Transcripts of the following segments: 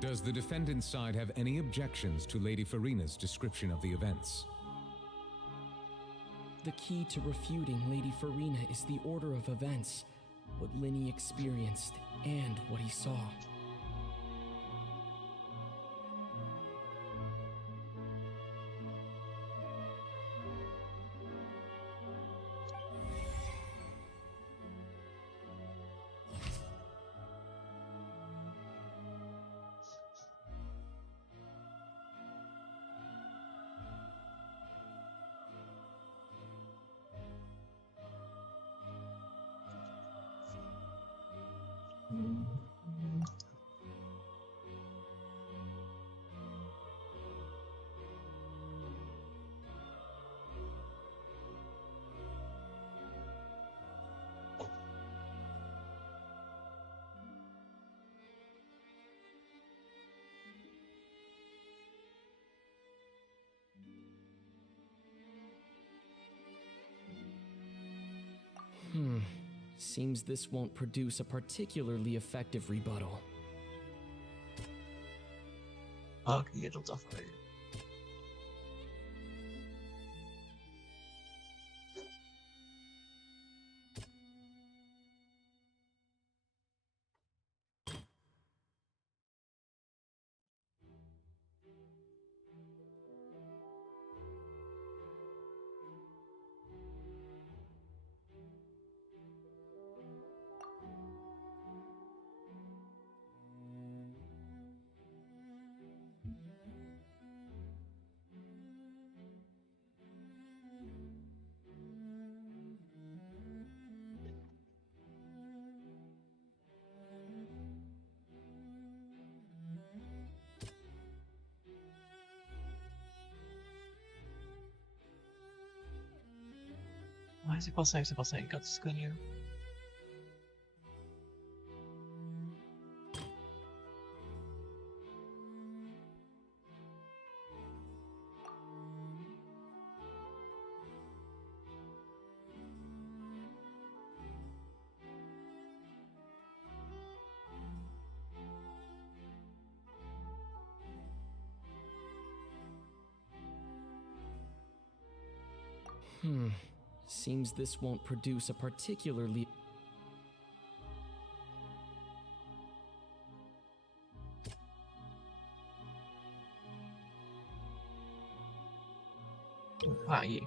Does the defendant's side have any objections to Lady Farina's description of the events? The key to refuting Lady Farina is the order of events, what Linny experienced, and what he saw. Seems this won't produce a particularly effective rebuttal. Okay, it'll definitely. C'est pas 5 quand tu te connais. Seems this won't produce a particularly... Aí.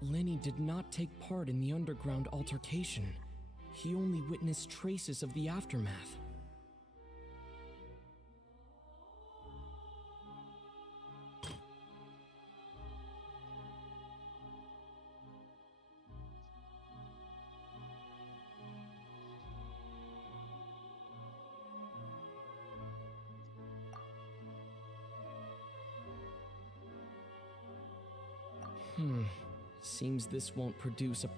Lenny did not take part in the underground altercation. He only witnessed traces of the aftermath. Seems this won't produce a...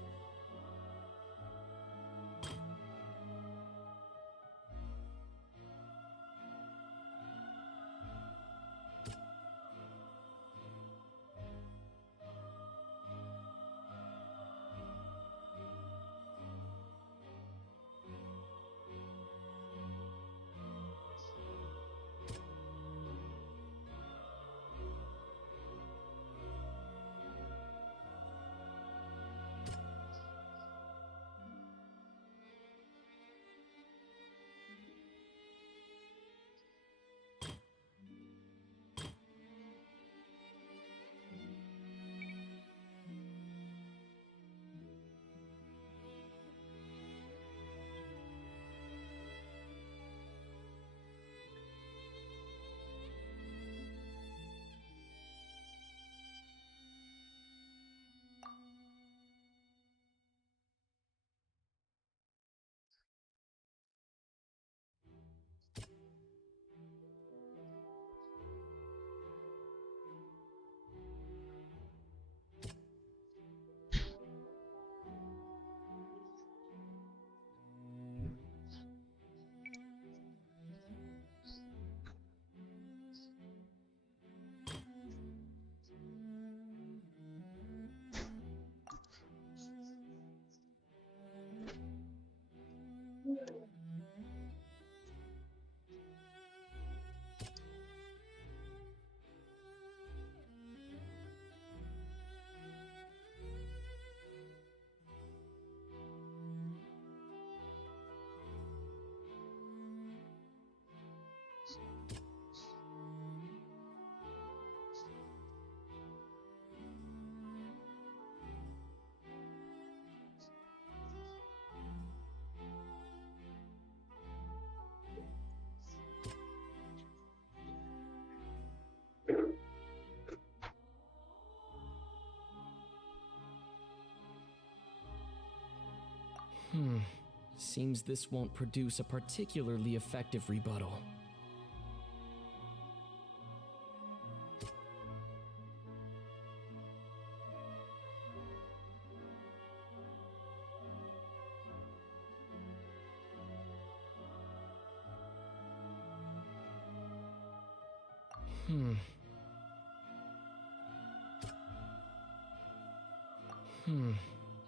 Seems this won't produce a particularly effective rebuttal.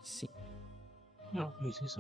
See. No, who's this?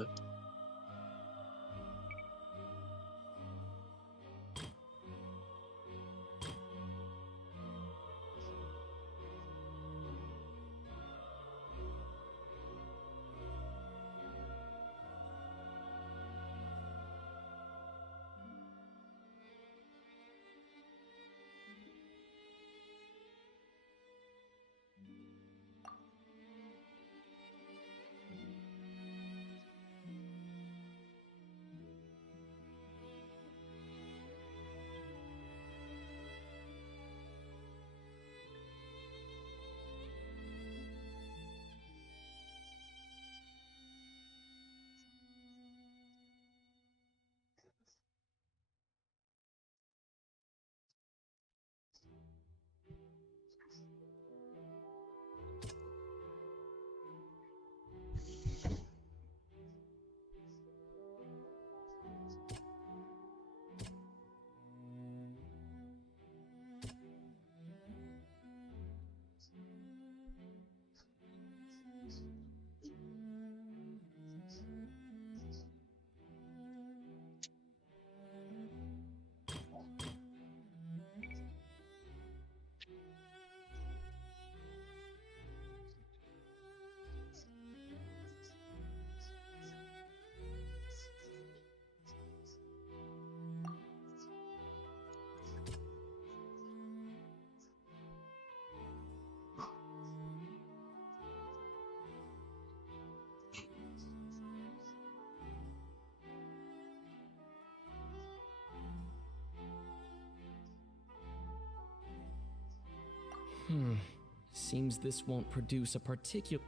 Seems this won't produce a particular...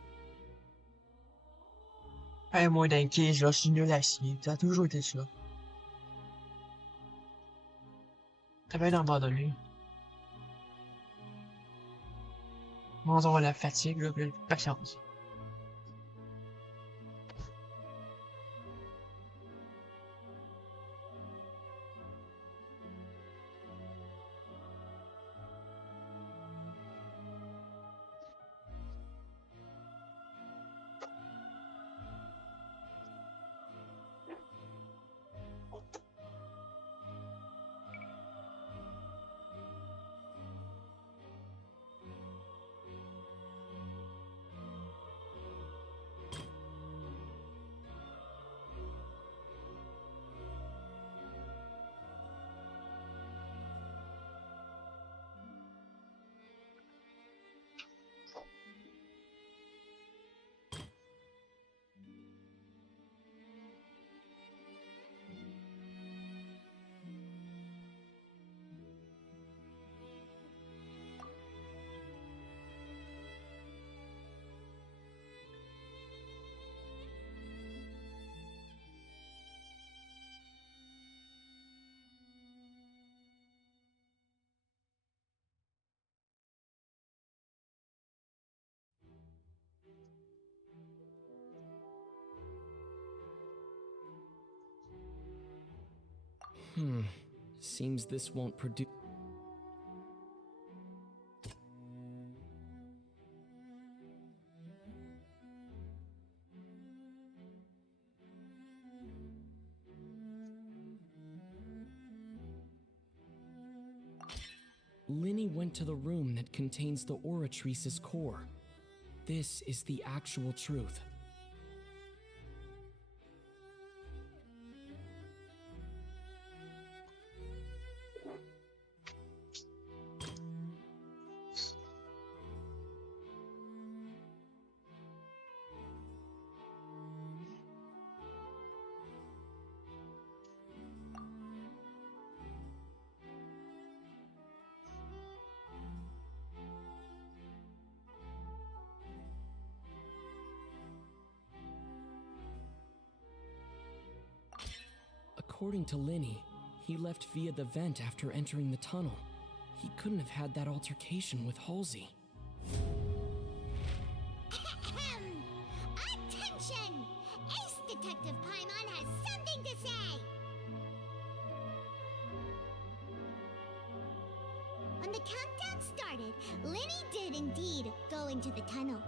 Hey, moi d'inquiet, je suis nul à chier. Ça a toujours été ça. T'as bien abandonné. Moi, on va la fatigue, là, puis la patience. Seems this won't produce... Linny went to the room that contains the Oratrice's core. This is the actual truth. According to Linny, he left via the vent after entering the tunnel. He couldn't have had that altercation with Halsey. Attention! Ace Detective Paimon has something to say! When the countdown started, Linny did indeed go into the tunnel.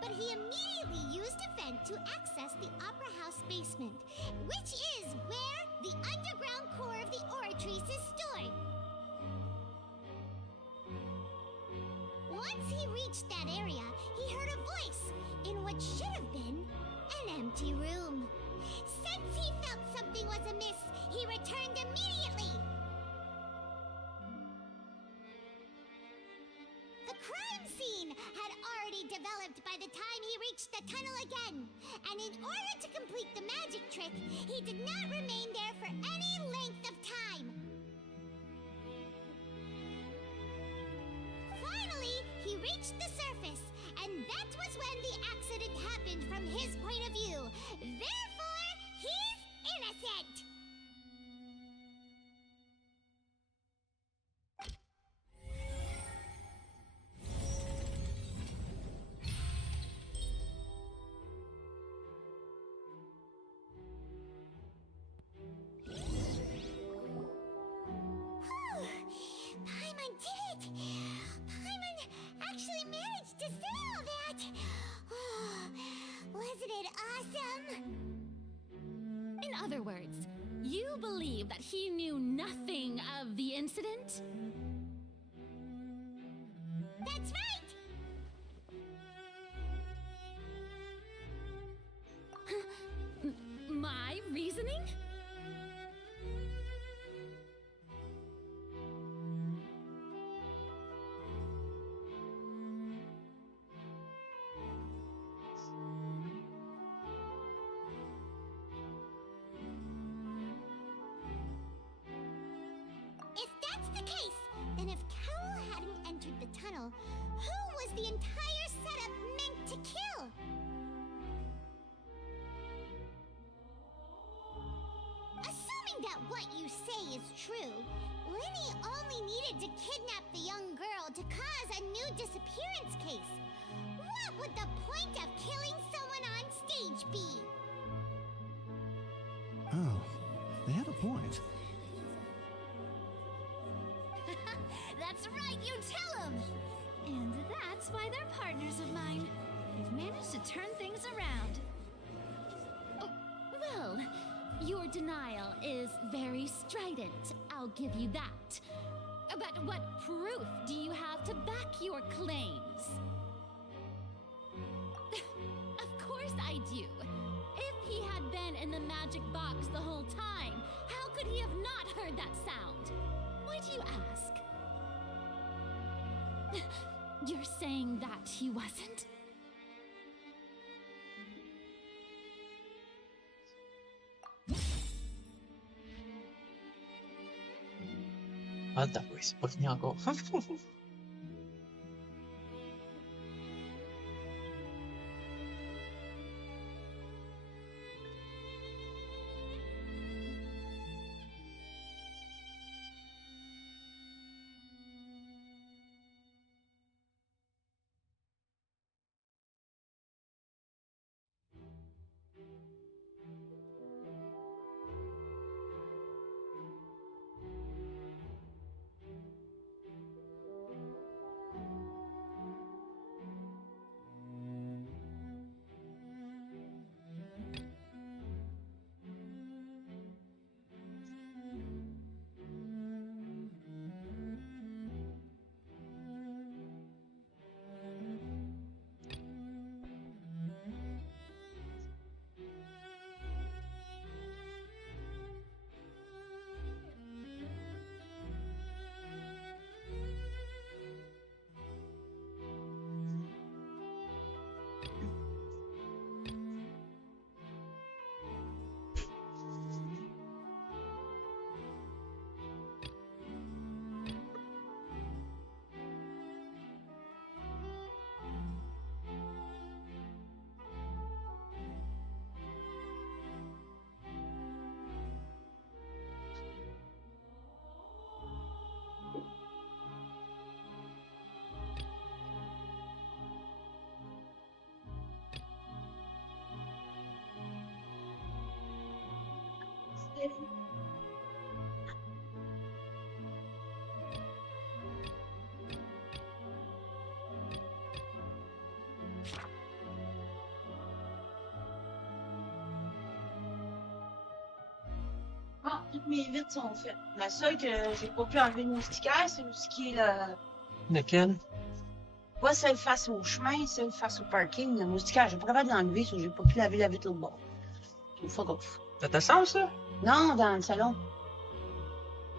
But he immediately used a vent to access the Opera House basement, which is where the underground core of the Oratrice is stored. Once he reached that area, he heard a voice in what should have been an empty room. Since he felt something was amiss, he returned immediately. The crime scene had already developed by the time he reached the tunnel again, and in order to complete the magic trick, he did not remain there for any length of time. Finally, he reached the surface, and that was when the accident happened from his point of view. Therefore, he's innocent! Paimon did it! Paimon actually managed to say all that! Wasn't it awesome? In other words, you believe that he knew nothing of the incident? That's right! My reasoning? the case, then if Carol hadn't entered the tunnel, who was the entire setup meant to kill? Assuming that what you say is true, Linny only needed to kidnap the young girl to cause a new disappearance case. What would the point of killing someone on stage be? Oh, they have a point. That's right, you tell them! And that's why they're partners of mine. They've managed to turn things around. Oh, well, your denial is very strident, I'll give you that. But what proof do you have to back your claims? Of course I do. If he had been in the magic box the whole time, how could he have not heard that sound? Why do you ask? You're saying that he wasn't? Attends, oui, c'est pas fini encore. Ah, toutes mes vitres sont faites. La seule que j'ai pas pu enlever le moustiquaire, c'est ce qui est le. Lequel? Pas celle face au chemin, celle face au parking. Le moustiquaire, j'ai pas capable de l'enlever, so j'ai pas pu laver la vitre au bord. C'est fuck off. Ça te semble, ça? Non, dans le salon.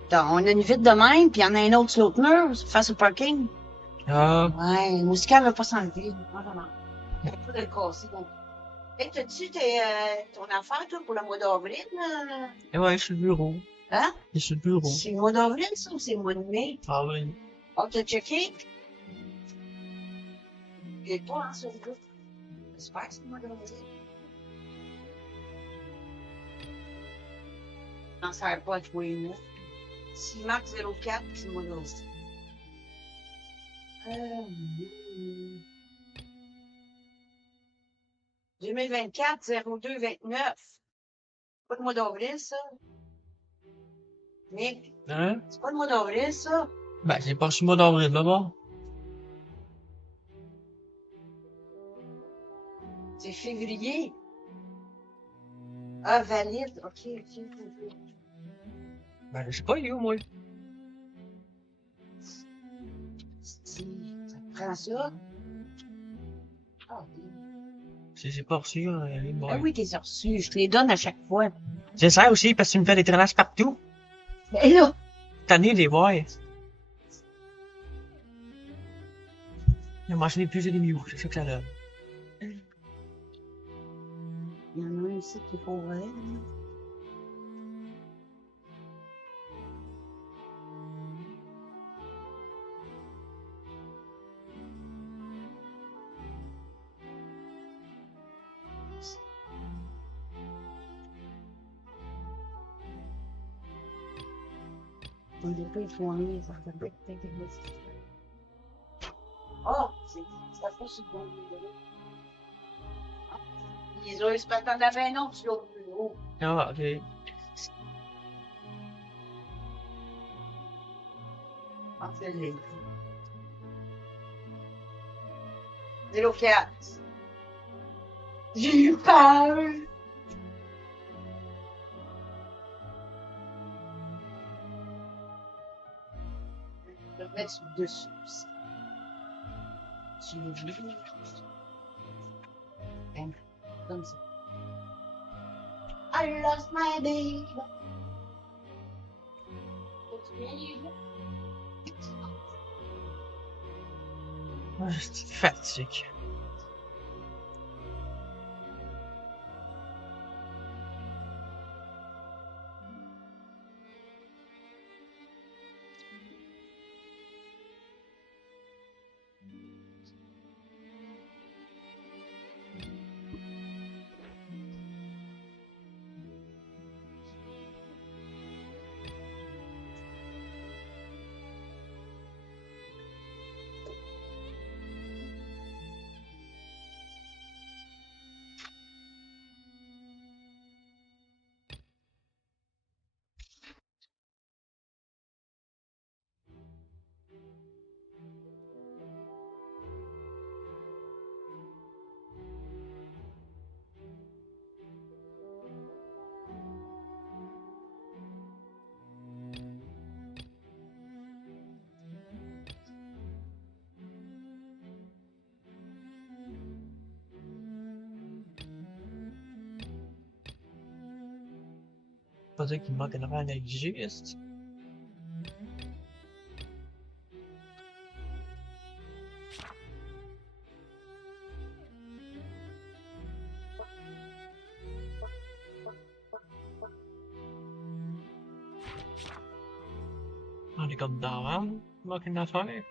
Donc, on a une vitre de même, puis il y en a un autre sur l'autre mur, face au parking. Ah, Ouais, le moustiquaire ne veut pas s'enlever. Vraiment. Il faut de le casser. Donc. Hey, t'as-tu ton affaire, toi, pour le mois d'avril? ouais, je suis le bureau. Hein? Je suis le bureau. C'est le mois d'avril, ça, ou c'est le mois de mai? Ah oui. Oh, t'as checké? J'ai pas, hein, sur le groupe. J'espère que c'est le mois d'avril. Non, ça va pas être oui, là. S'il marque 04, c'est le mois d'avril. 2024, 02-29. Pas le mois d'avril, ça. Mais, Hein? c'est pas le mois d'avril, ça. Ben, j'ai pas reçu le mois d'avril, là, bon. C'est février. Ah, valide. Ok. Ben, je sais pas, il est où, moi? Ça prend ça. Ah, J'ai pas reçu, les boys. ah oui, t'es reçu. Je te les donne à chaque fois. J'essaie aussi, parce que tu me fais des traînages partout. Mais là, Tanné, les boys. Il a mangé plus, j'ai des mieux. C'est ça que ça donne. il y en a un ici qui est pour vrai. On n'est pas étoilé, ça fait peut-être quelque chose. Oh, c'est pas sur le bon niveau. Les autres, c'est pas t'en avais un autre sur l'autre bureau. Ah, ok. En fait, les 04. J'ai eu peur. Je vais me mettre dessus aussi. Tu les veux. Comme ça. I lost my baby. Ah, je suis fatigué. Pas dire qu'il manque une reine avec juste. On est comme dans il manque une affaire.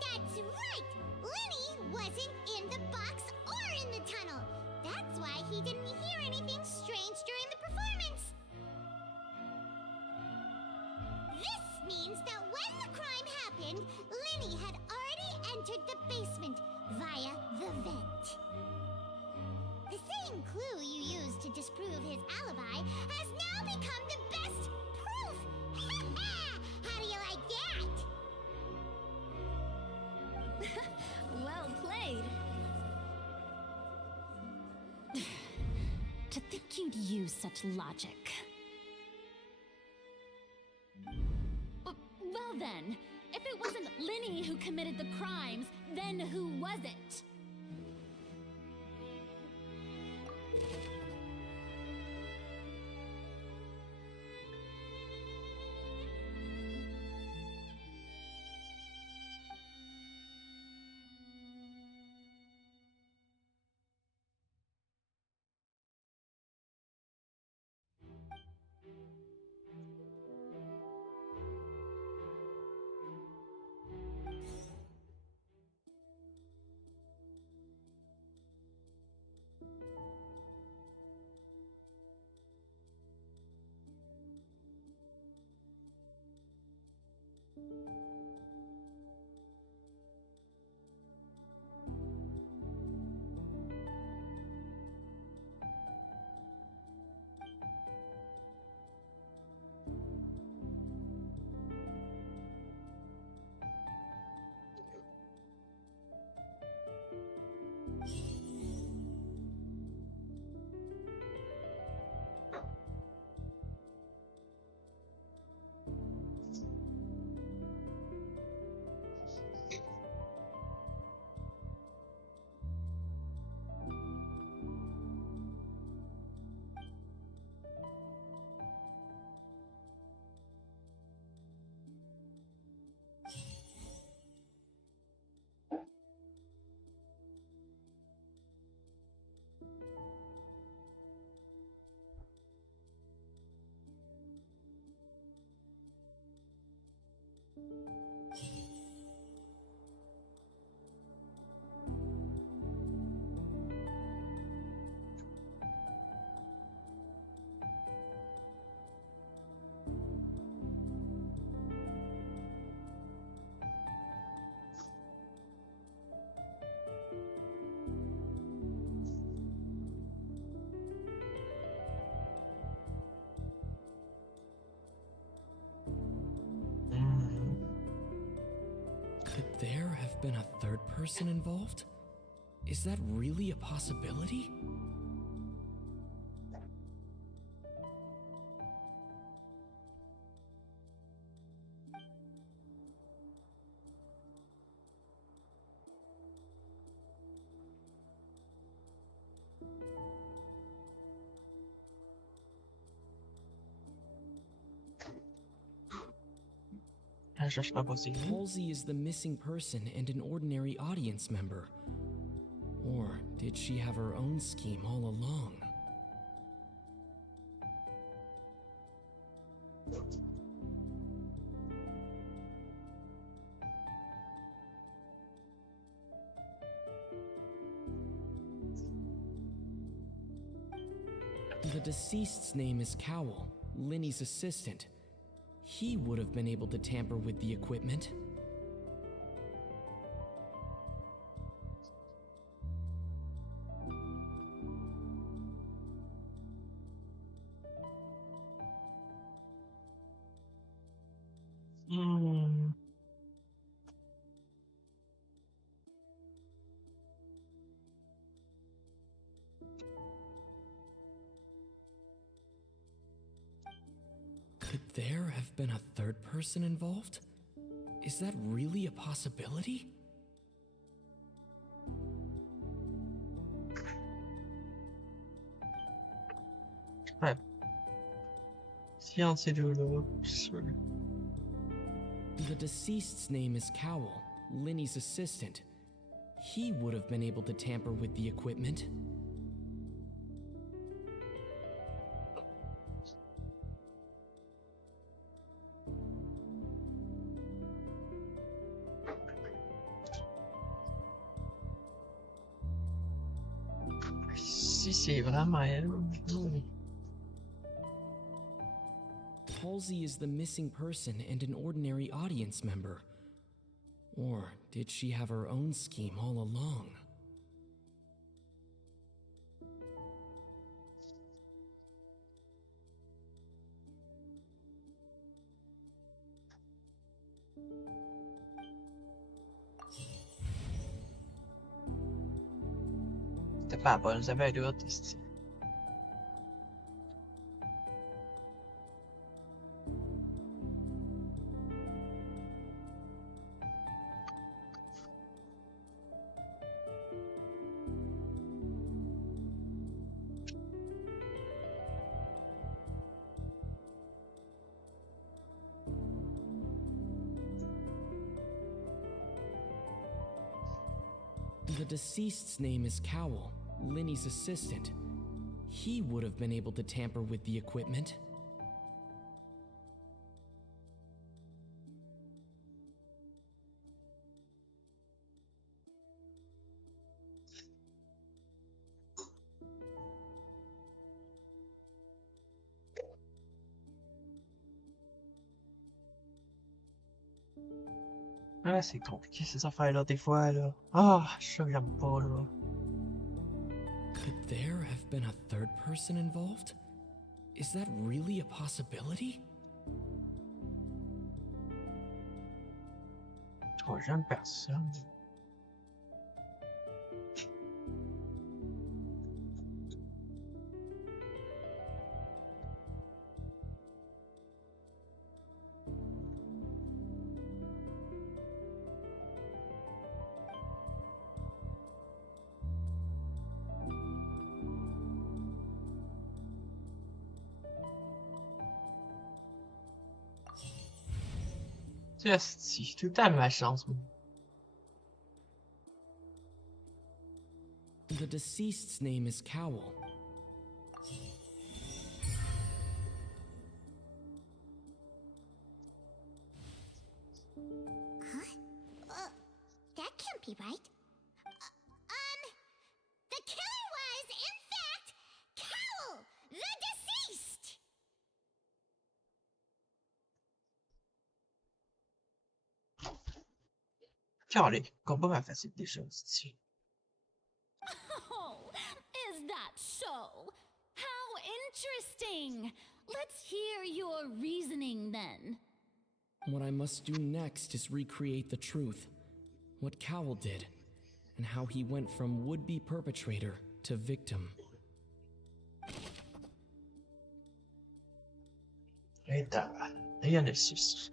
That's right! Lenny wasn't in the box or in the tunnel. That's why he didn't hear anything strange during the performance. This means that when the crime happened, Lenny had already entered the basement via the vent. The same clue you used to disprove his alibi has now become the best proof! How do you like that? Well played. To think you'd use such logic. Well then, if it wasn't Lenny who committed the crimes, then who was it? Could there have been a third person involved? Is that really a possibility? Elle cherche pas possible. Halsey is the missing person and an ordinary audience member. Or did she have her own scheme all along? The deceased's name is Cowell, Linny's assistant. He would have been able to tamper with the equipment. Hmm. Could there have been a third person involved? Is that really a possibility? Ouais. Si entre ces deux-là, je suis sûr. The deceased's name is Cowell, Linny's assistant. He would have been able to tamper with the equipment. Si c'est vraiment elle. Hmm. Halsey is the missing person and an ordinary audience member. Or did she have her own scheme all along? C'était pas la bonne, vous avez l'autre, c'est. The deceased's name is Cowell, Linny's assistant. He would have been able to tamper with the equipment. Ah, c'est compliqué ces affaires-là, des fois, là. Ah, je suis sûr que j'aime pas, là. Could there have been a third person involved? Is that really a possibility? J'aime personne. Asti, tout le temps ma chance, moi. The deceased's name is Cowell. That can't be right. The killer was, in fact, Cowell, the deceased! Calais, combat m'a facile déjà, asti. Oh, is that so? How interesting! Let's hear your reasoning then. What I must do next is recreate the truth. what Cowell did, and how he went from would-be perpetrator to victim. Eita, ayan es sus.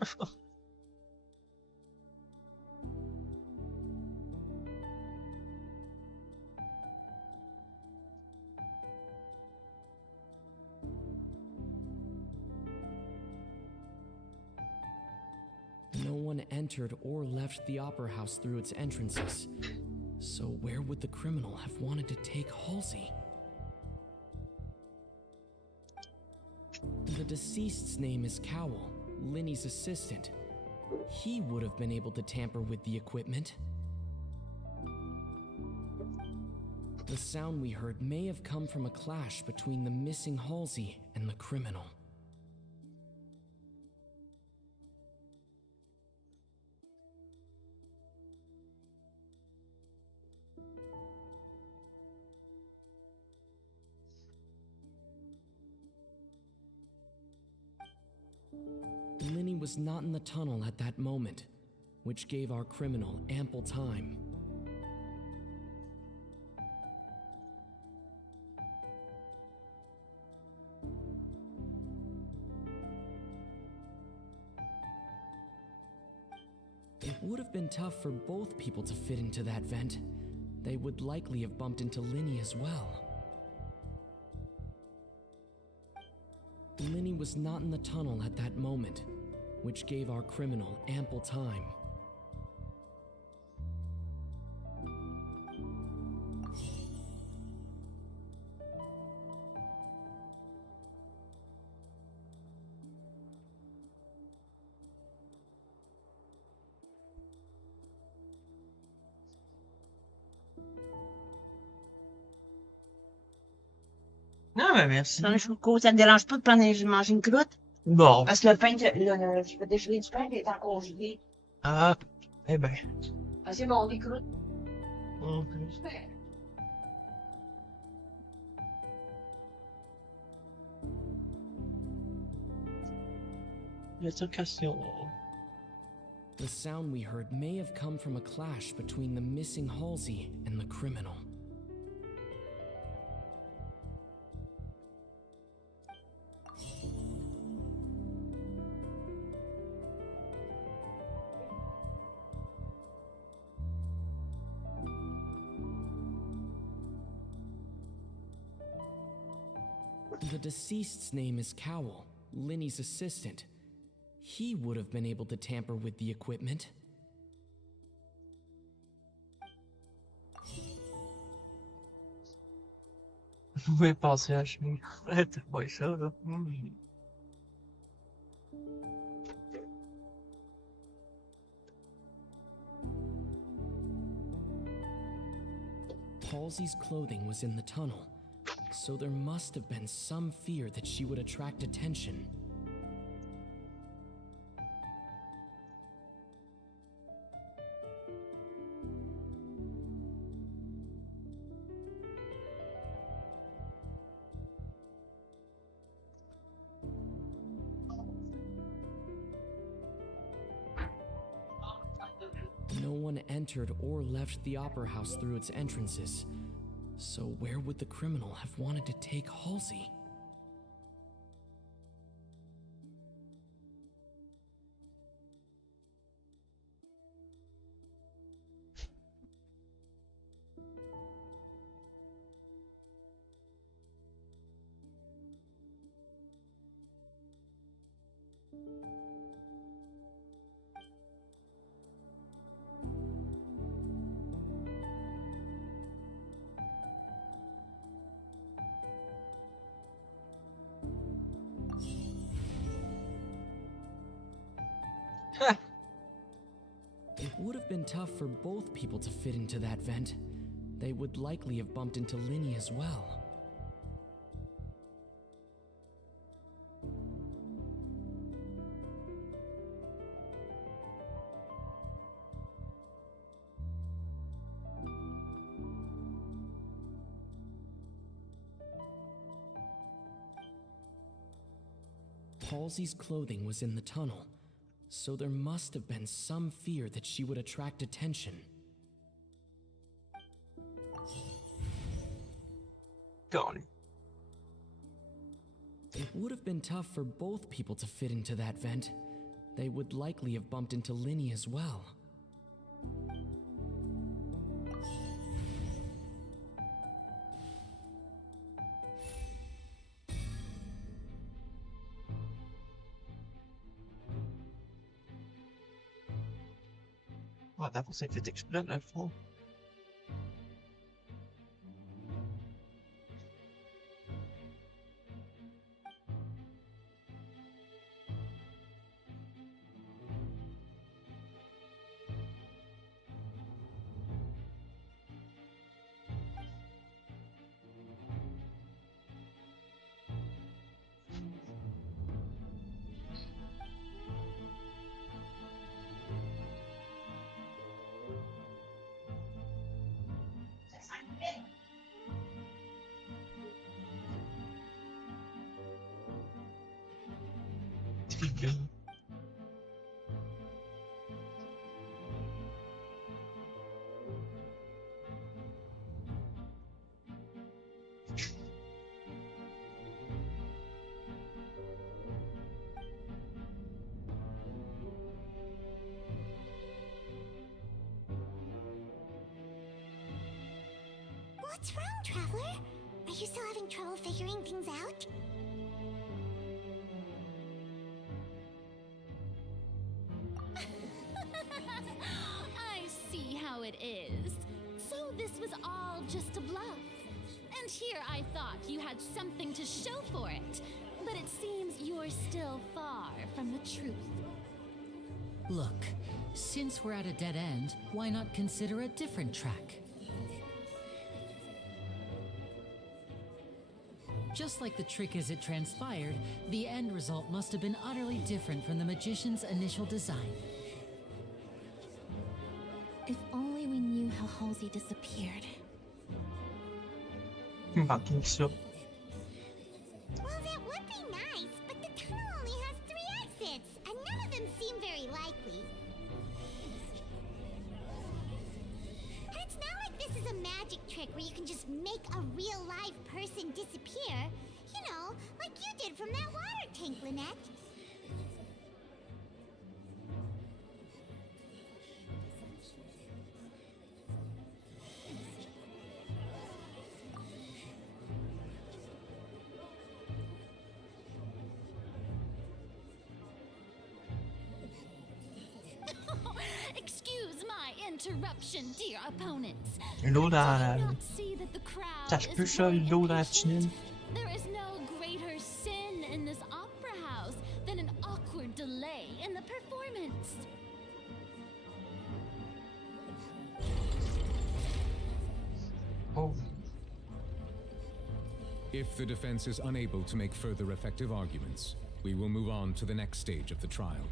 No one entered or left the Opera House through its entrances. So where would the criminal have wanted to take Halsey? The deceased's name is Cowell, Linny's assistant. He would have been able to tamper with the equipment. The sound we heard may have come from a clash between the missing Halsey and the criminal. Linny was not in the tunnel at that moment, which gave our criminal ample time. It would have been tough for both people to fit into that vent. They would likely have bumped into Linny as well. Linny was not in the tunnel at that moment, which gave our criminal ample time. Non, mais merci. Dans le choco, ça te dérange pas de prendre manger une croûte? Bon. Parce que le pain, je peux dégeler du pain, il est encore gelé. Ah, eh ben. Ah, c'est bon, des croûtes. L'altercation. The sound we heard may have come from a clash between the missing Halsey and the criminal. The deceased's name is Cowell, Linny's assistant. He would have been able to tamper with the equipment. Vous pouvez passer à la chemise. T'as pas ça, là. Halsey's clothing was in the tunnel, so there must have been some fear that she would attract attention. No one entered or left the Opera House through its entrances. So where would the criminal have wanted to take Halsey? It would have been tough for both people to fit into that vent. They would likely have bumped into Linny as well. Halsey's clothing was in the tunnel, so there must have been some fear that she would attract attention. Golly. It would have been tough for both people to fit into that vent. They would likely have bumped into Linny as well. Ah, d'abord, c'est fait exprès, dans le fond. Intriguant. What's wrong, Traveler? Are you still having trouble figuring things out? I see how it is. So this was all just a bluff. And here I thought you had something to show for it. But it seems you're still far from the truth. Look, since we're at a dead end, why not consider a different track? Just like the trick as it transpired, the end result must have been utterly different from the magician's initial design. If only we knew how Halsey disappeared. Fucking sûr. Well, that would be nice, but the tunnel only has 3 exits, and none of them seem very likely. And it's not like this is a magic trick where you can just make a real live person disappear. You know, like you did from that water tank, Lynette. Excuse my interruption, dear opponents. L'eau dans la... Do you not see that the crowd Cache is plus ça, l'eau dans la impatient? chenille. There is no greater sin in this opera house than an awkward delay in the performance. Oh. If the defense is unable to make further effective arguments, we will move on to the next stage of the trial.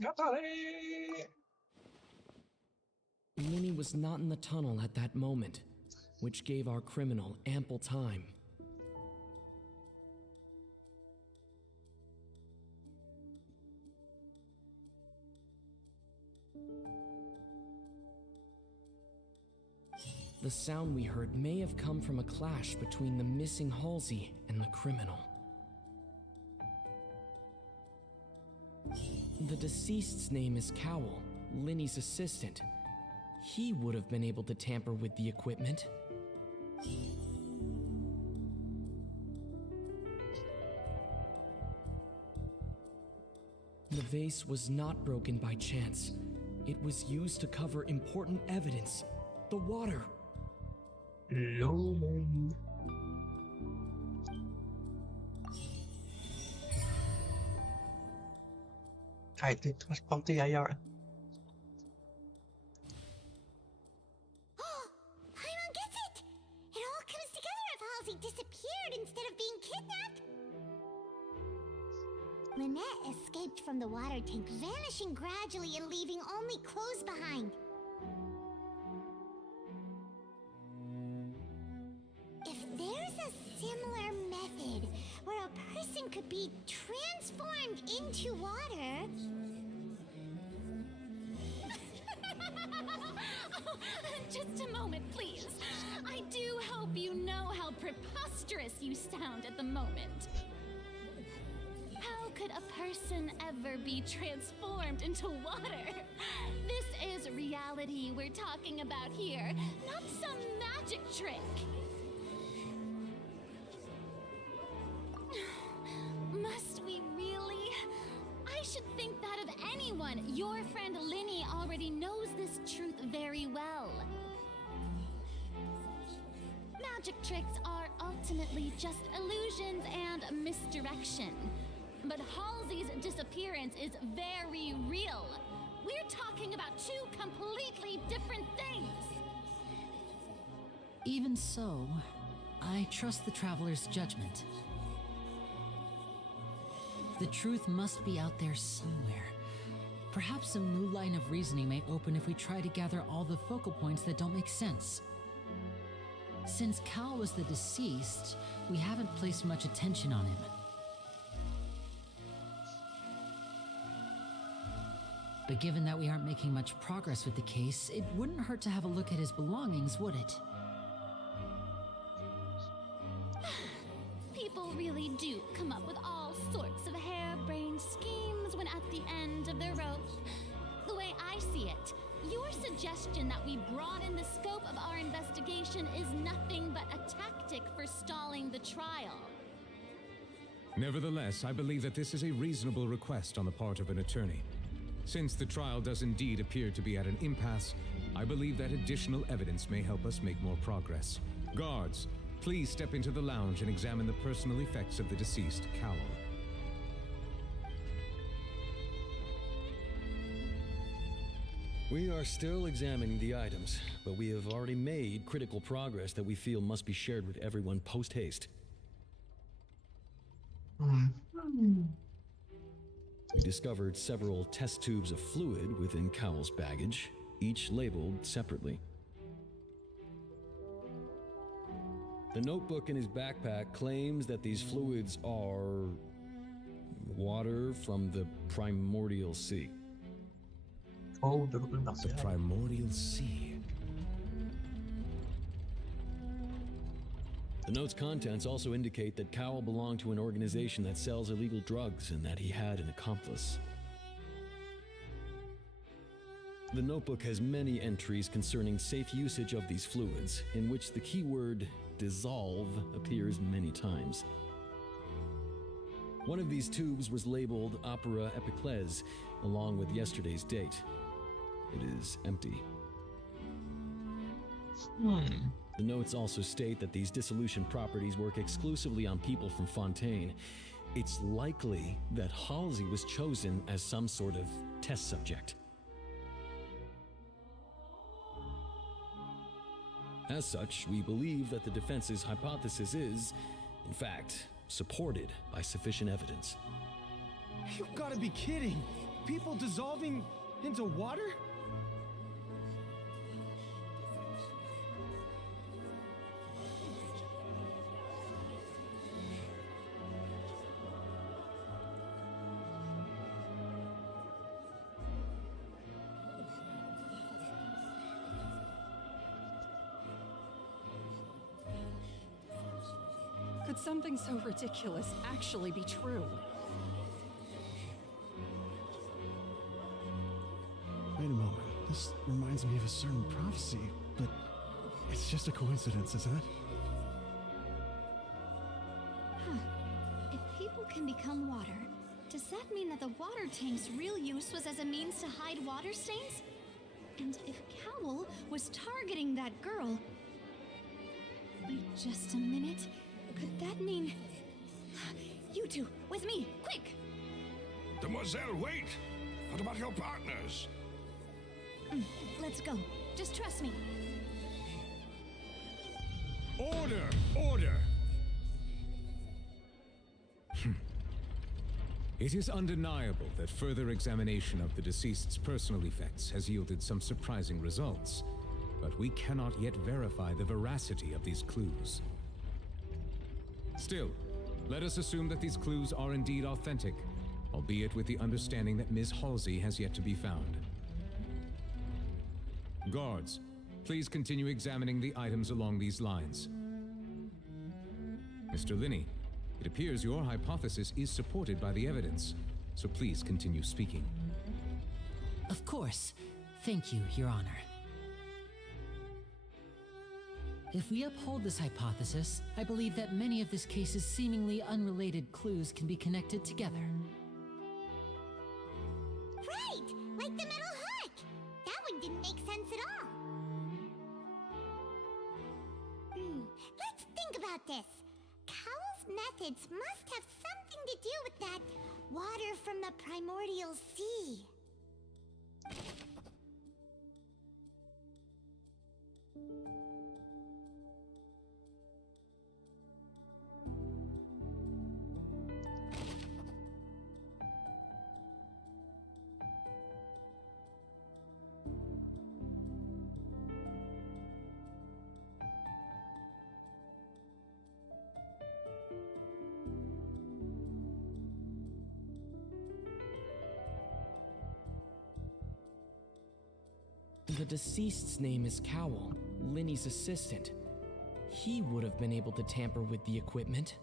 Attendez! Linny was not in the tunnel at that moment, which gave our criminal ample time. The sound we heard may have come from a clash between the missing Halsey and the criminal. The deceased's name is Cowell, Linny's assistant. He would have been able to tamper with the equipment. The vase was not broken by chance. It was used to cover important evidence. The water. L'eau. A été transporté ailleurs. Paimon gets it! It all comes together if Halsey disappeared instead of being kidnapped. Lynette escaped from the water tank, vanishing gradually and leaving only clothes behind. If there's a similar method where a person could be transformed into water... Just a moment, please. I do preposterous you sound at the moment. How could a person ever be transformed into water? This is reality we're talking about here, not some magic trick. Must we really? I should think that of anyone. Your friend Linny already knows this truth very well. Magic tricks are ultimately just illusions and misdirection. But Halsey's disappearance is very real. We're talking about two completely different things. Even so, I trust the traveler's judgment. The truth must be out there somewhere. Perhaps some new line of reasoning may open if we try to gather all the focal points that don't make sense. Since Cal was the deceased, we haven't placed much attention on him. But given that we aren't making much progress with the case, it wouldn't hurt to have a look at his belongings, would it? People really do come up with all sorts of harebrained schemes when at the end of their rope. The way I see it, your suggestion that we broaden the scope of our investigation is nothing but a tactic for stalling the trial. Nevertheless, I believe that this is a reasonable request on the part of an attorney. Since the trial does indeed appear to be at an impasse, I believe that additional evidence may help us make more progress. Guards, please step into the lounge and examine the personal effects of the deceased Cowell. We are still examining the items, but we have already made critical progress that we feel must be shared with everyone post-haste. We discovered several test tubes of fluid within Cowell's baggage, each labeled separately. The notebook in his backpack claims that these fluids are water from the primordial sea. Oh, de l'eau The primordial sea. The note's contents also indicate that Cowell belonged to an organization that sells illegal drugs and that he had an accomplice. The notebook has many entries concerning safe usage of these fluids, in which the keyword dissolve appears many times. One of these tubes was labeled Opera Epiclese, along with yesterday's date. It is empty. The notes also state that these dissolution properties work exclusively on people from Fontaine. It's likely that Halsey was chosen as some sort of test subject. As such, we believe that the defense's hypothesis is, in fact, supported by sufficient evidence. You've got to be kidding! People dissolving into water? Could something so ridiculous actually be true? Wait a moment. This reminds me of a certain prophecy, but it's just a coincidence, isn't it? If people can become water, does that mean that the water tank's real use was as a means to hide water stains? And if Cowell was targeting that girl... Wait just a minute. Could that mean... You two, with me, quick! Demoiselle, wait! What about your partners? Let's go. Just trust me. Order! Order! It is undeniable that further examination of the deceased's personal effects has yielded some surprising results, but we cannot yet verify the veracity of these clues. Still, let us assume that these clues are indeed authentic, albeit with the understanding that Ms. Halsey has yet to be found. Guards, please continue examining the items along these lines. Mr. Linney, it appears your hypothesis is supported by the evidence, so please continue speaking. Of course. Thank you, Your Honor. If we uphold this hypothesis, I believe that many of this case's seemingly unrelated clues can be connected together. Right! Like the metal hook! That one didn't make sense at all. Let's think about this. Cowell's methods must have something to do with that water from the primordial sea. The deceased's name is Cowell, Linney's assistant. He would have been able to tamper with the equipment.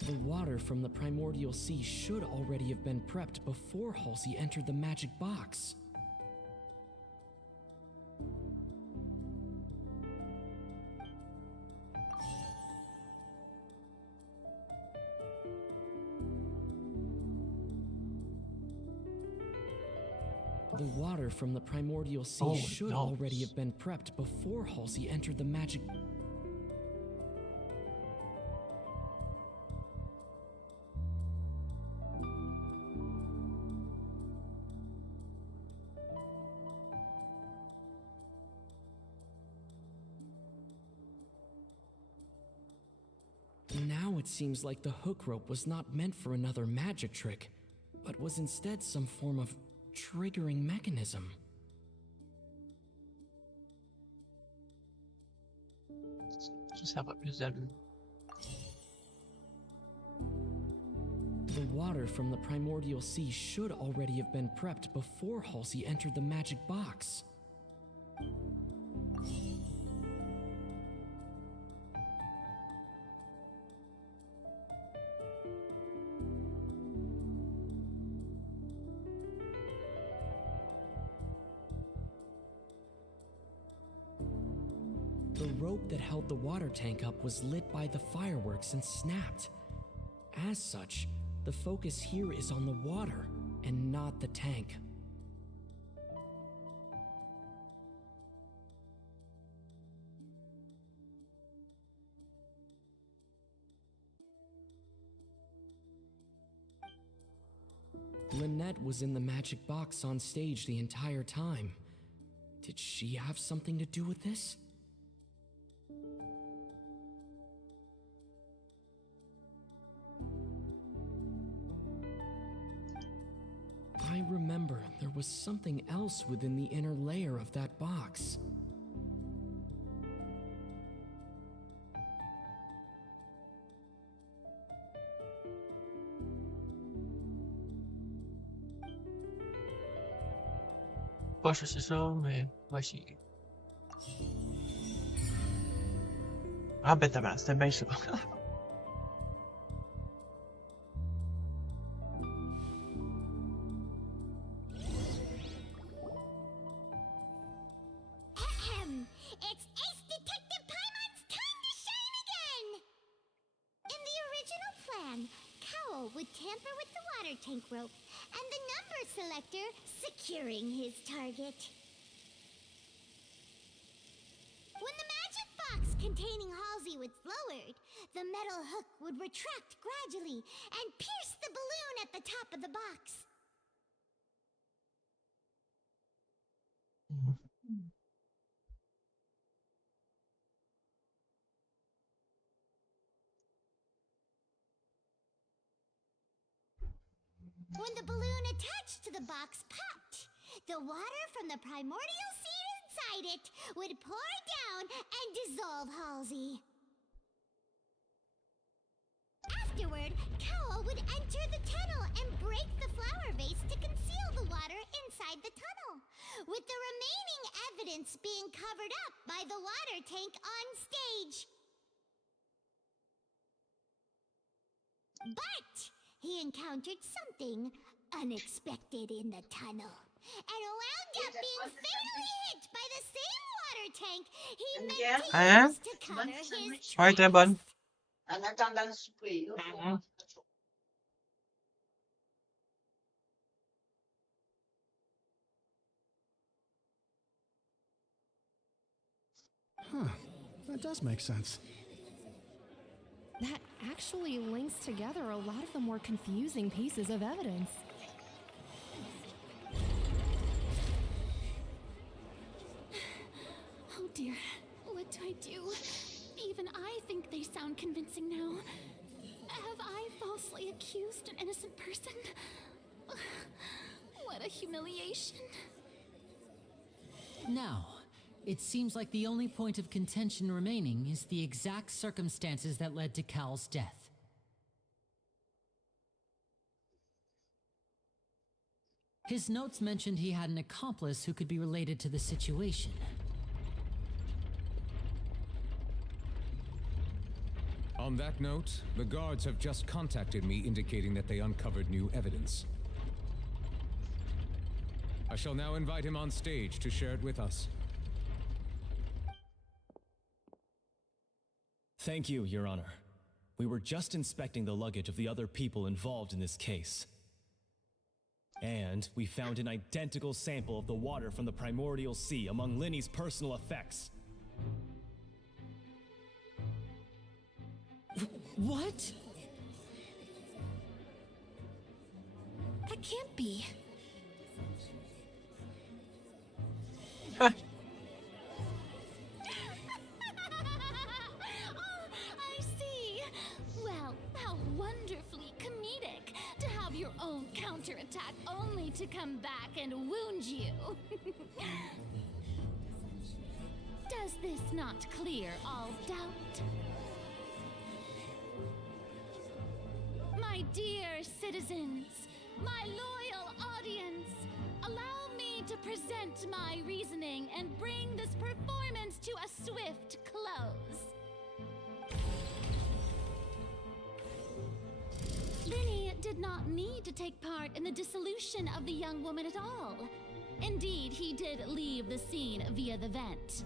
The water from the primordial sea should already have been prepped before Halsey entered the magic box. The water from the primordial sea should already have been prepped before Halsey entered the magic... Now it seems like the hook rope was not meant for another magic trick, but was instead some form of triggering mechanism. Ça va plus d'allure. The water from the primordial sea should already have been prepped before Halsey entered the magic box. The rope that held the water tank up was lit by the fireworks and snapped. As such, the focus here is on the water and not the tank. Lynette was in the magic box on stage the entire time. Did she have something to do with this? I remember there was something else within the inner layer of that box. Pas sûr c'est ça, mais on va essayer. Ah ben tabarnak, c'était bien ça. It's Ace Detective Paimon's time to shine again! In the original plan, Cowell would tamper with the water tank rope and the number selector securing his target. When the magic box containing Halsey was lowered, the metal hook would retract gradually and pierce the balloon at the top of the box. When the balloon attached to the box popped, the water from the primordial seed inside it would pour down and dissolve Halsey. Afterward, Cowl would enter the tunnel and break the flower vase to conceal the water inside the tunnel, with the remaining evidence being covered up by the water tank on stage. But he encountered something unexpected in the tunnel and wound up being fatally hit by the same water tank he meant to use to cover his Ouais, très bonne. En attendant le souper, là, faut rentrer quelque chose. Huh. That does make sense. That actually links together a lot of the more confusing pieces of evidence. Oh dear, what do I do? Even I think they sound convincing now. Have I falsely accused an innocent person? What a humiliation. Now, it seems like the only point of contention remaining is the exact circumstances that led to Cal's death. His notes mentioned he had an accomplice who could be related to the situation. On that note, the guards have just contacted me indicating that they uncovered new evidence. I shall now invite him on stage to share it with us. Thank you, Your Honor. We were just inspecting the luggage of the other people involved in this case. And we found an identical sample of the water from the primordial sea among Linny's personal effects. What? That can't be. Oh, I see. Well, how wonderfully comedic to have your own counterattack only to come back and wound you. Does this not clear all doubt? My dear citizens, my loyal audience, allow me to present my reasoning and bring this performance to a swift close. Linny did not need to take part in the dissolution of the young woman at all. Indeed, he did leave the scene via the vent.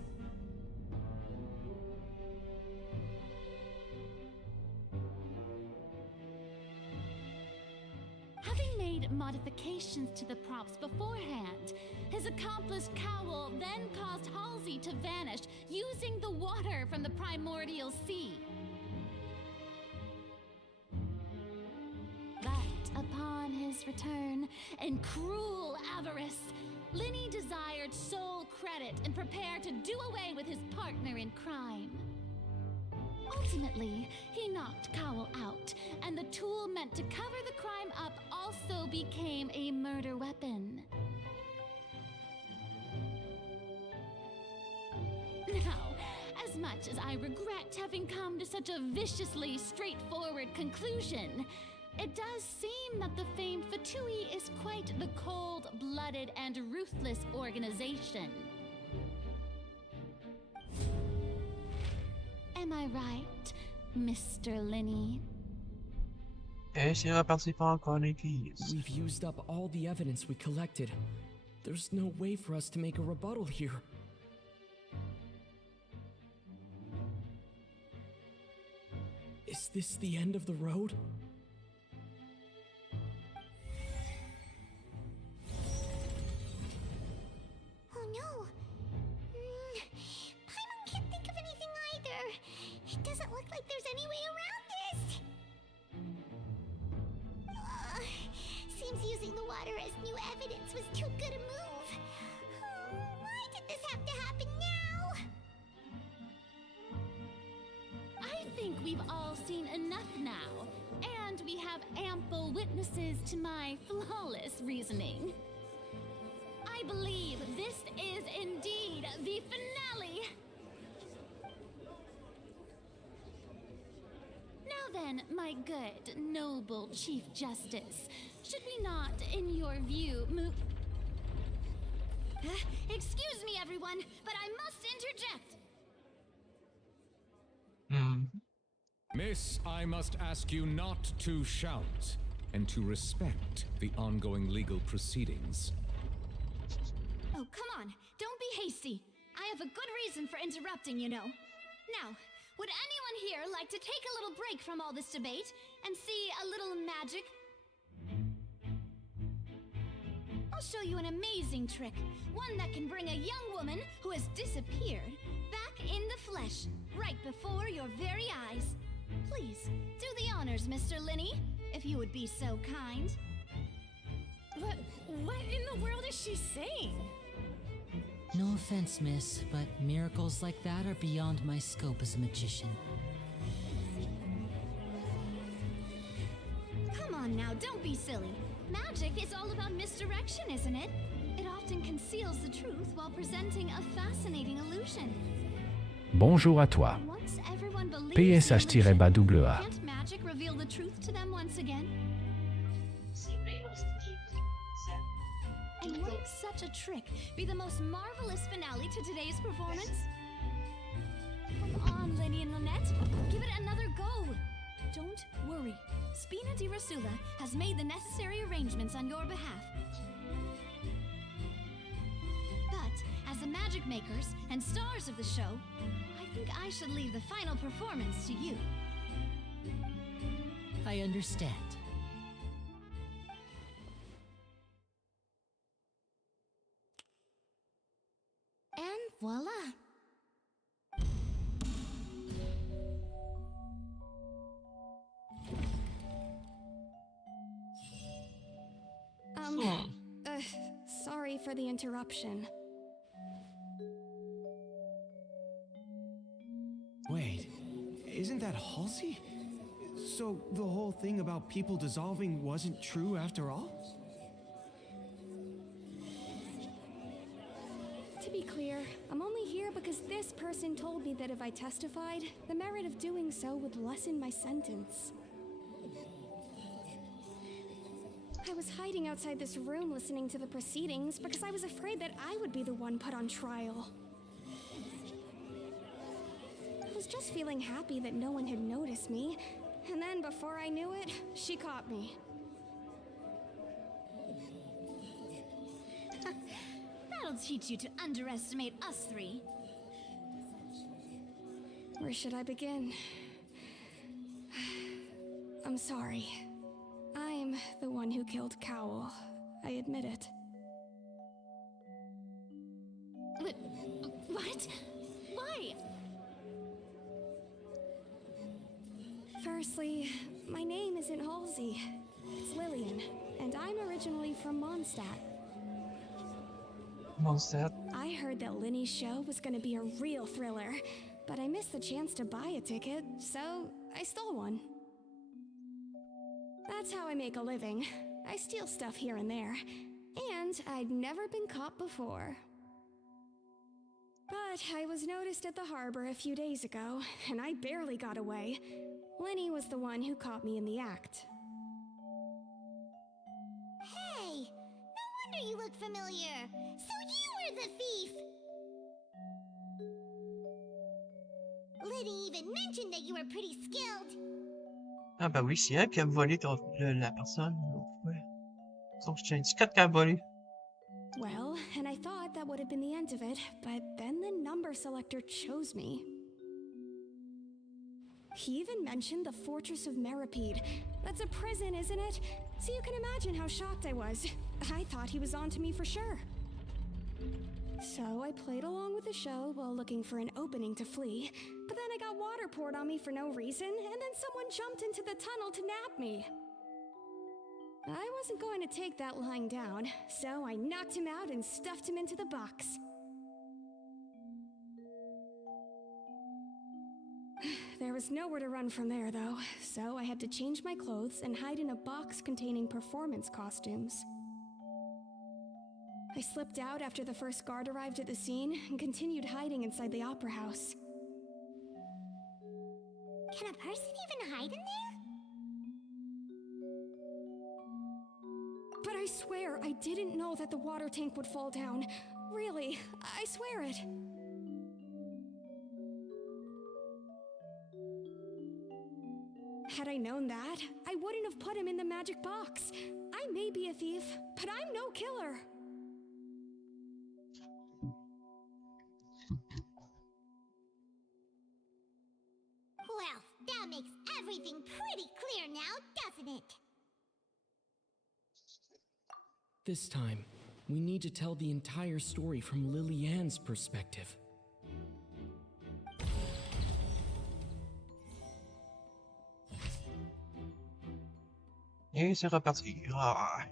Having made modifications to the props beforehand, his accomplice Cowl then caused Halsey to vanish using the water from the primordial sea. But upon his return, in cruel avarice, Linny desired sole credit and prepared to do away with his partner in crime. Ultimately, he knocked Cowl out, and the tool meant to cover the crime up also became a murder weapon. Now, as much as I regret having come to such a viciously straightforward conclusion, it does seem that the famed Fatui is quite the cold-blooded and ruthless organization. Am I right, Mr. Linny? Et c'est reparti pour encore les keys. We've used up all the evidence we collected. There's no way for us to make a rebuttal here. Is this the end of the road? Oh no! Paimon can't think of anything either. It doesn't look like there's any way around this. Seems using the water as new evidence was too good a move. Why did this have to happen now? I think we've all seen enough now, and we have ample witnesses to my flawless reasoning. I believe this is indeed the finale. Now then, my good, noble Chief Justice, should we not, in your view, move... excuse me, everyone, but I must interject. Miss, I must ask you not to shout and to respect the ongoing legal proceedings. Oh, come on, don't be hasty. I have a good reason for interrupting, you know. Now, would anyone here like to take a little break from all this debate and see a little magic? I'll show you an amazing trick, one that can bring a young woman who has disappeared back in the flesh, right before your very eyes. Please, do the honors, Mr. Linney, if you would be so kind. What in the world is she saying? No offense, miss, but miracles like that are beyond my scope as a magician. Come on now, don't be silly. Magic is all about misdirection, isn't it? It often conceals the truth while presenting a fascinating illusion. Bonjour à toi. Once everyone believes PSH-BAA. can't magic reveal the truth to them once again? And wouldn't such a trick be the most marvelous finale to today's performance? Come on, Lenny and Lynette, give it another go. Don't worry, Spina di Rasula has made the necessary arrangements on your behalf. But as the magic makers and stars of the show, I think I should leave the final performance to you. I understand. And voila! Sorry for the interruption. Wait, isn't that Halsey? So the whole thing about people dissolving wasn't true after all? To be clear, I'm only here because this person told me that if I testified, the merit of doing so would lessen my sentence. I was hiding outside this room listening to the proceedings because I was afraid that I would be the one put on trial. I was just feeling happy that no one had noticed me, and then before I knew it, she caught me. That'll teach you to underestimate us three. Where should I begin? I'm sorry. I'm the one who killed Cowl. I admit it. What? Why? Firstly, my name isn't Halsey. It's Lillian, and I'm originally from Mondstadt. Mondstadt? I heard that Linny's show was gonna be a real thriller, but I missed the chance to buy a ticket, so I stole one. That's how I make a living. I steal stuff here and there, and I'd never been caught before. But I was noticed at the harbor a few days ago, and I barely got away. Linny was the one who caught me in the act. Hey! No wonder you look familiar! So you were the thief! Liddy even mentioned that you were pretty skilled. Ah bah oui, c'est elle qui a volé la personne l'autre fois. Donc je tiens 4 qui a volé. Well, and I thought that would have been the end of it, but then the number selector chose me. He even mentioned the Fortress of Meripede. That's a prison, isn't it? So you can imagine how shocked I was. I thought he was onto me for sure. So I played along with the show while looking for an opening to flee, but then I got water poured on me for no reason, and then someone jumped into the tunnel to nab me. I wasn't going to take that lying down, so I knocked him out and stuffed him into the box. There was nowhere to run from there, though, so I had to change my clothes and hide in a box containing performance costumes. I slipped out after the first guard arrived at the scene and continued hiding inside the opera house. Can a person even hide in there? But I swear, I didn't know that the water tank would fall down. Really, I swear it. Had I known that, I wouldn't have put him in the magic box. I may be a thief, but I'm no killer. Well, that makes everything pretty clear now, doesn't it? This time, we need to tell the entire story from Lily-Ann's perspective. Et c'est reparti. Ah.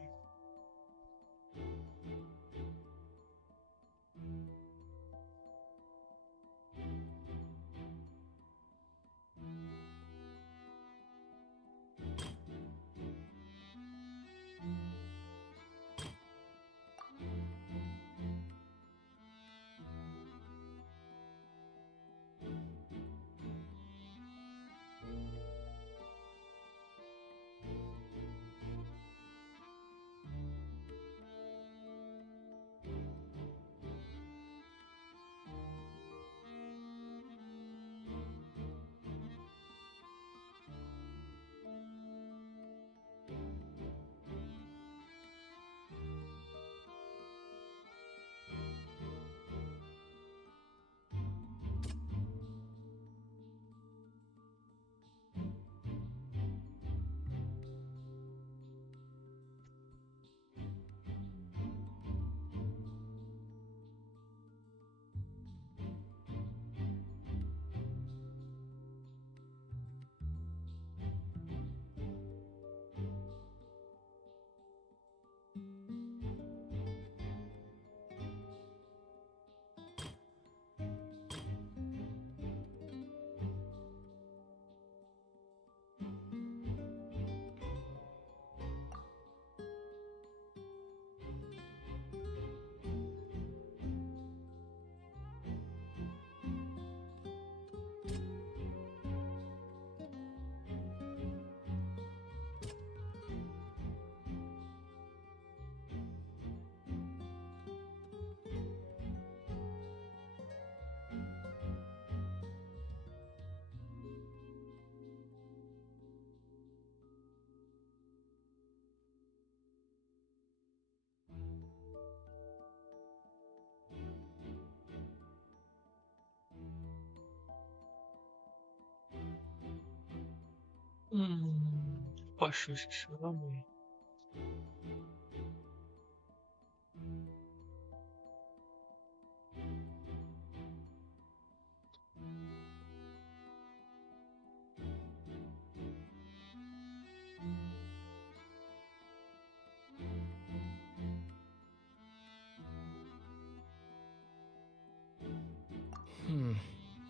Pas sûr, c'est ça, mais...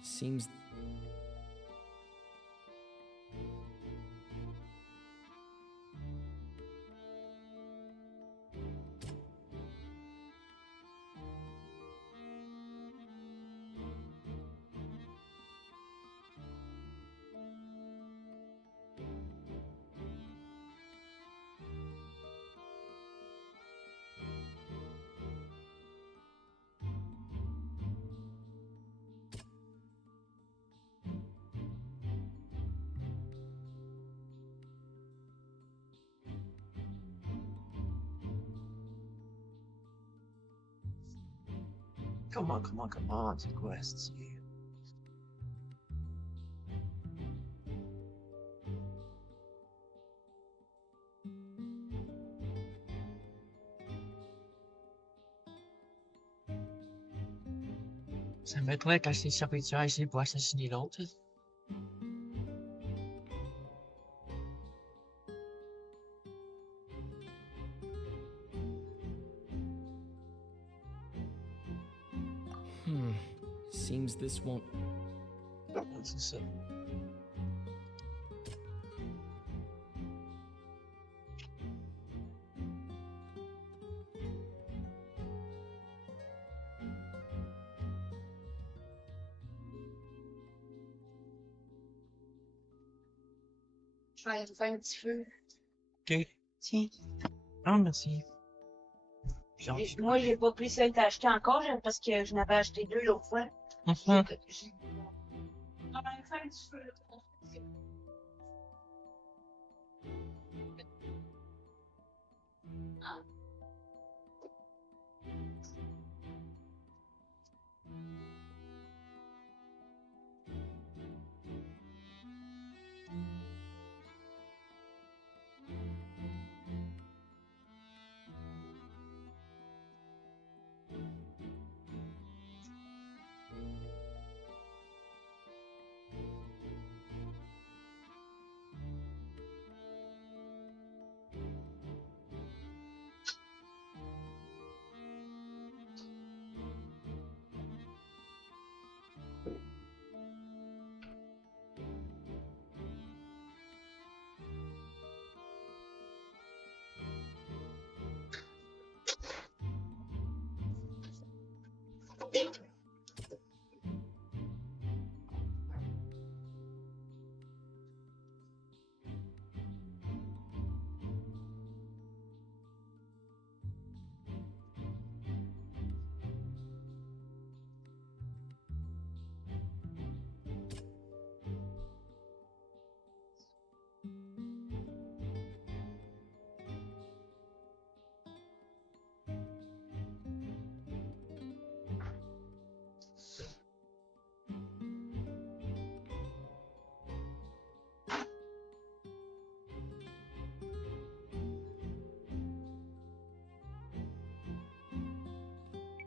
Seems... Comment, c'est quoi, c'est... Ça m'étonnerait qu'un serviteur ici pour assassiner l'autre. Seems this won't... C'est ça. Je vais aller me faire un petit feu. Ok. Tiens. Ah, merci. Moi, j'ai pas pris celle que t'as acheté encore parce que je n'avais acheté 2 l'autre fois. Mhm. Je vais me faire un petit feu.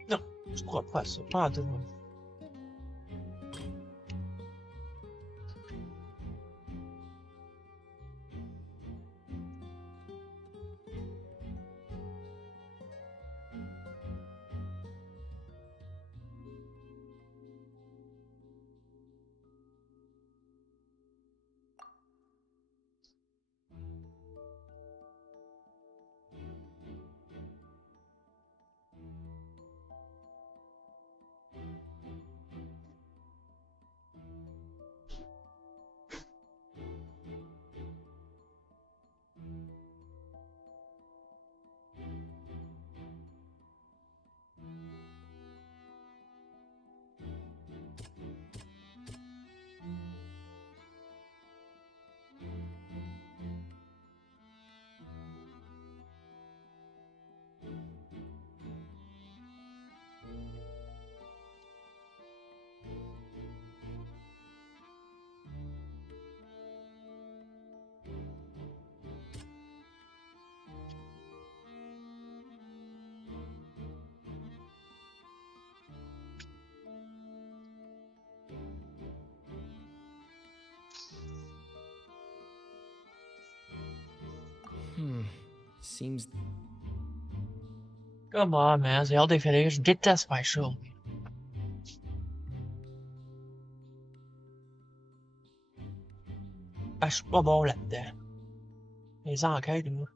Non, je crois pas à ça. Pas en tout. Seems Come on, man. C'est hors des filets. Je déteste faire ça. Ah, je suis pas bon là-dedans. Les enquêtes, moi.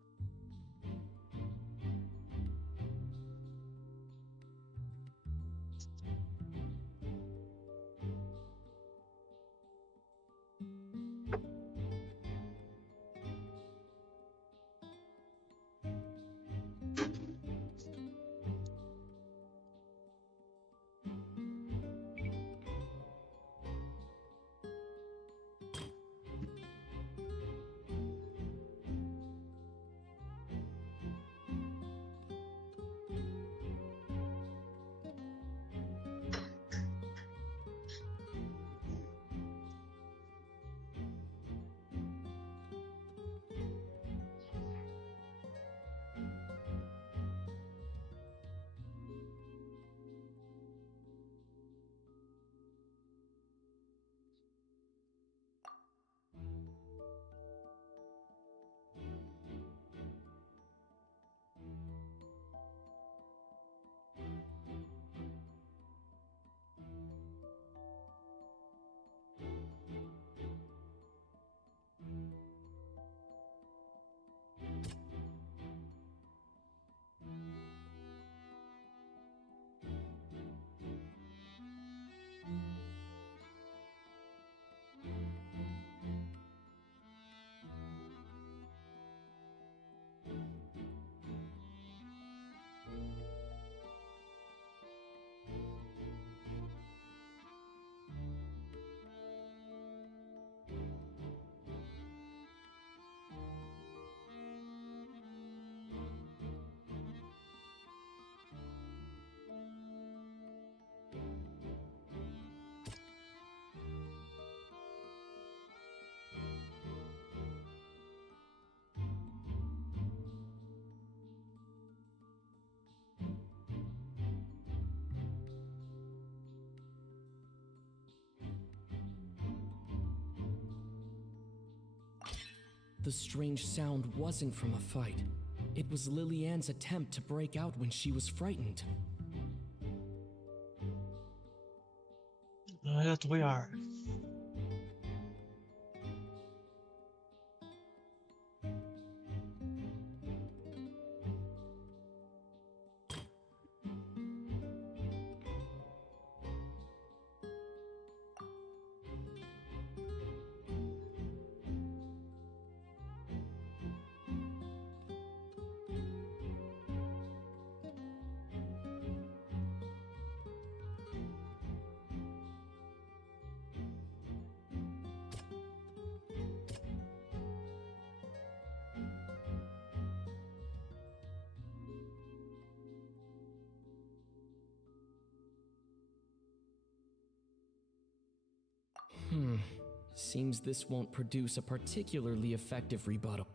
The strange sound wasn't from a fight. It was Lillian's attempt to break out when she was frightened. Là, trouvé un. Seems this won't produce a particularly effective rebuttal.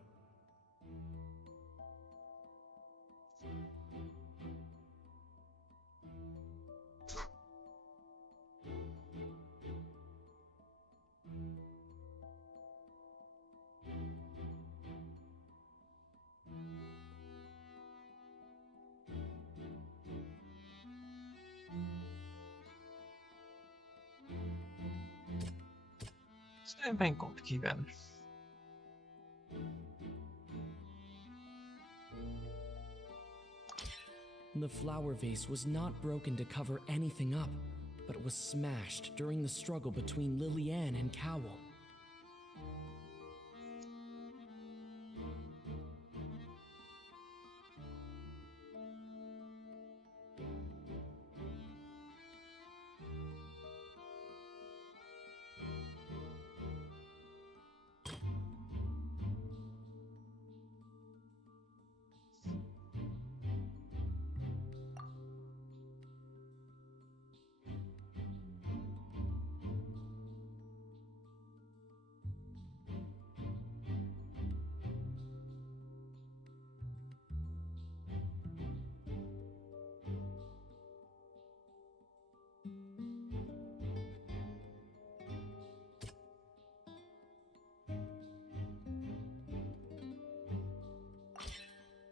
C'est bien compliqué, man. The flower vase was not broken to cover anything up, but was smashed during the struggle between Lillian and Cowell.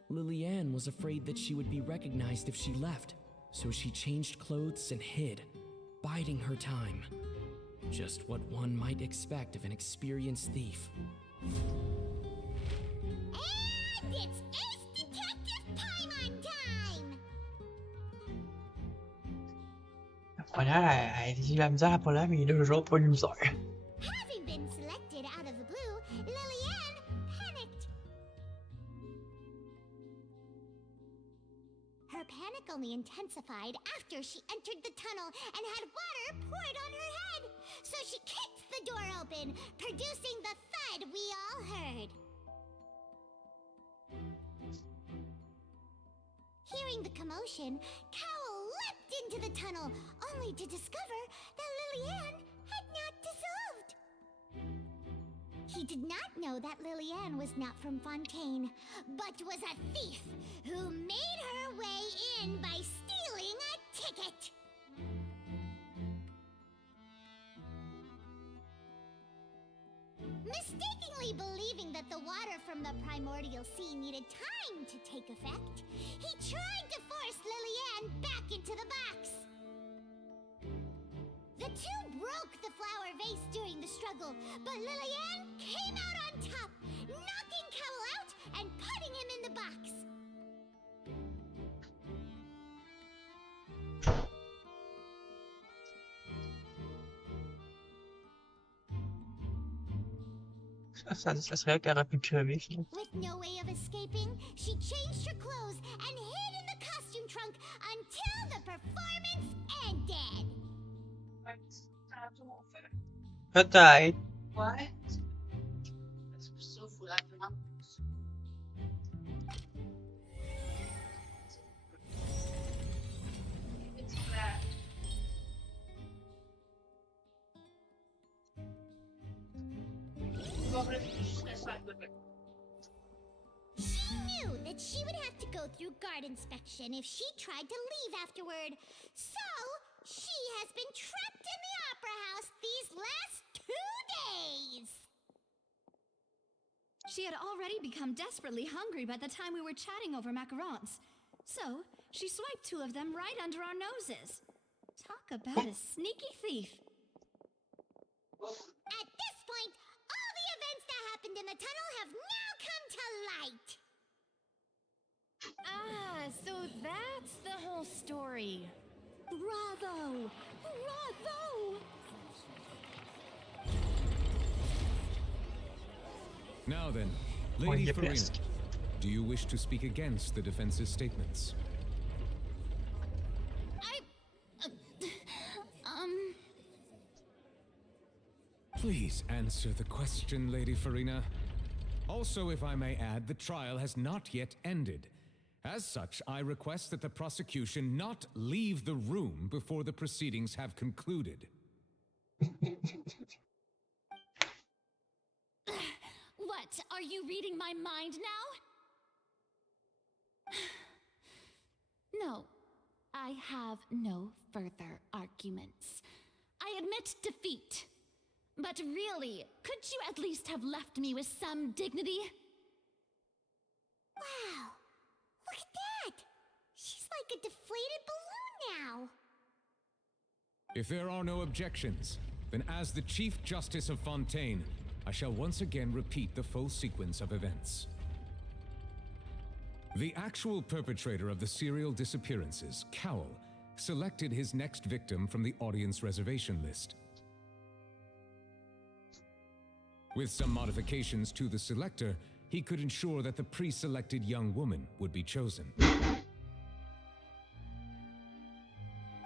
Lillian was afraid that she would be recognized if she left, so she changed clothes and hid, biding her time. Just what one might expect of an experienced thief. And it's Ace Detective Paimon time! Voilà, elle dit la misère pas là, mais là, j'ai pas de misère. Having been selected out of the blue, Lillian panicked. Her panic only intensified after she entered the tunnel and had water poured on her head. So she kicked the door open, producing the thud we all heard. Hearing the commotion, Cowell leapt into the tunnel, only to discover that Lillian had not dissolved. He did not know that Lillian was not from Fontaine, but was a thief who made her way in by stealing a ticket. Mistakenly believing that the water from the primordial sea needed time to take effect, he tried to force Lillian back into the box. The two broke the flower vase during the struggle, but Lillian came out on top, knocking Cowell out and putting him in the box. Ça serait qu'elle aurait pu crever, sinon. With no way of escaping, she changed her clothes and hid in the costume trunk until the performance ended. Peut-être. Ouais. C'est pour ça qu'il faudra attendre. She knew that she would have to go through guard inspection if she tried to leave afterward. So, she has been trapped in the Opera House these last 2 days. She had already become desperately hungry by the time we were chatting over macarons. So, she swiped 2 of them right under our noses. Talk about a sneaky thief. At this point, all the events that happened in the tunnel have now come to light. Ah, so that's the whole story. Bravo! Bravo! Now then, Lady Farina, do you wish to speak against the defense's statements? Please answer the question, Lady Farina. Also, if I may add, the trial has not yet ended. As such, I request that the prosecution not leave the room before the proceedings have concluded. What? Are you reading my mind now? No. I have no further arguments. I admit defeat. But really, could you at least have left me with some dignity? Wow. Look at that. She's like a deflated balloon now. If there are no objections, then as the Chief Justice of Fontaine, I shall once again repeat the full sequence of events. The actual perpetrator of the serial disappearances, Cowell, selected his next victim from the audience reservation list. With some modifications to the selector, he could ensure that the pre-selected young woman would be chosen.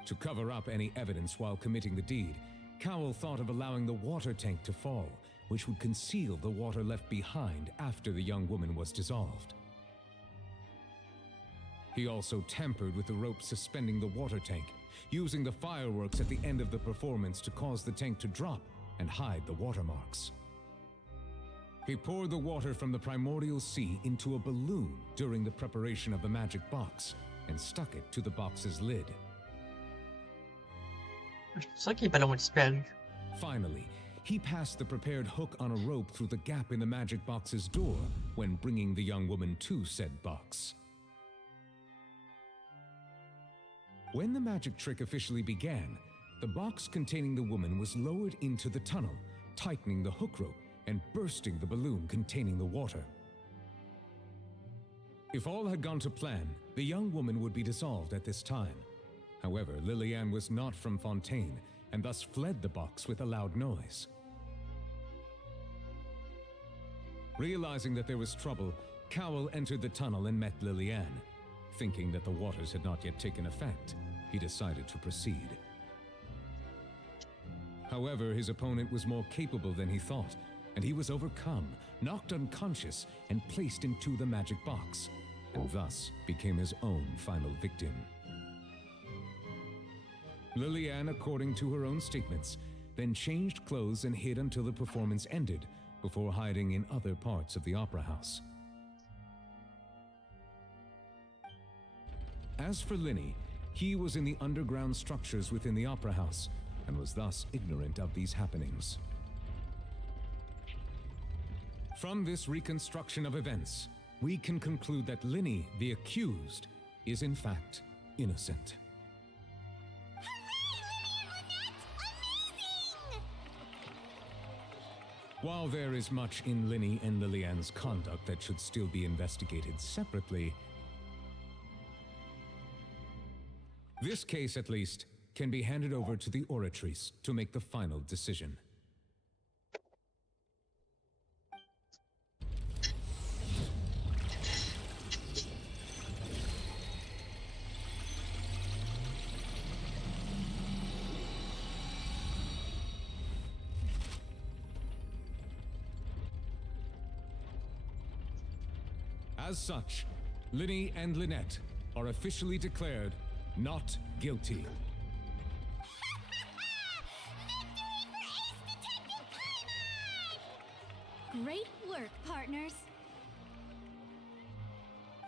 To cover up any evidence while committing the deed, Cowell thought of allowing the water tank to fall, which would conceal the water left behind after the young woman was dissolved. He also tampered with the rope suspending the water tank, using the fireworks at the end of the performance to cause the tank to drop and hide the watermarks. He poured the water from the primordial sea into a balloon during the preparation of the magic box and stuck it to the box's lid. Finally, he passed the prepared hook on a rope through the gap in the magic box's door when bringing the young woman to said box. When the magic trick officially began, the box containing the woman was lowered into the tunnel, tightening the hook rope and bursting the balloon containing the water. If all had gone to plan, the young woman would be dissolved at this time. However, Lillian was not from Fontaine, and thus fled the box with a loud noise. Realizing that there was trouble, Cowell entered the tunnel and met Lillian. Thinking that the waters had not yet taken effect, he decided to proceed. However, his opponent was more capable than he thought, and he was overcome, knocked unconscious, and placed into the magic box, and thus became his own final victim. Lillian, according to her own statements, then changed clothes and hid until the performance ended, before hiding in other parts of the opera house. As for Linny, he was in the underground structures within the opera house, and was thus ignorant of these happenings. From this reconstruction of events, we can conclude that Linny, the accused, is in fact innocent. While there is much in Linny and Lillian's conduct that should still be investigated separately, this case, at least, can be handed over to the Oratrice to make the final decision. As such, Linny and Lynette are officially declared not guilty. Great work, partners.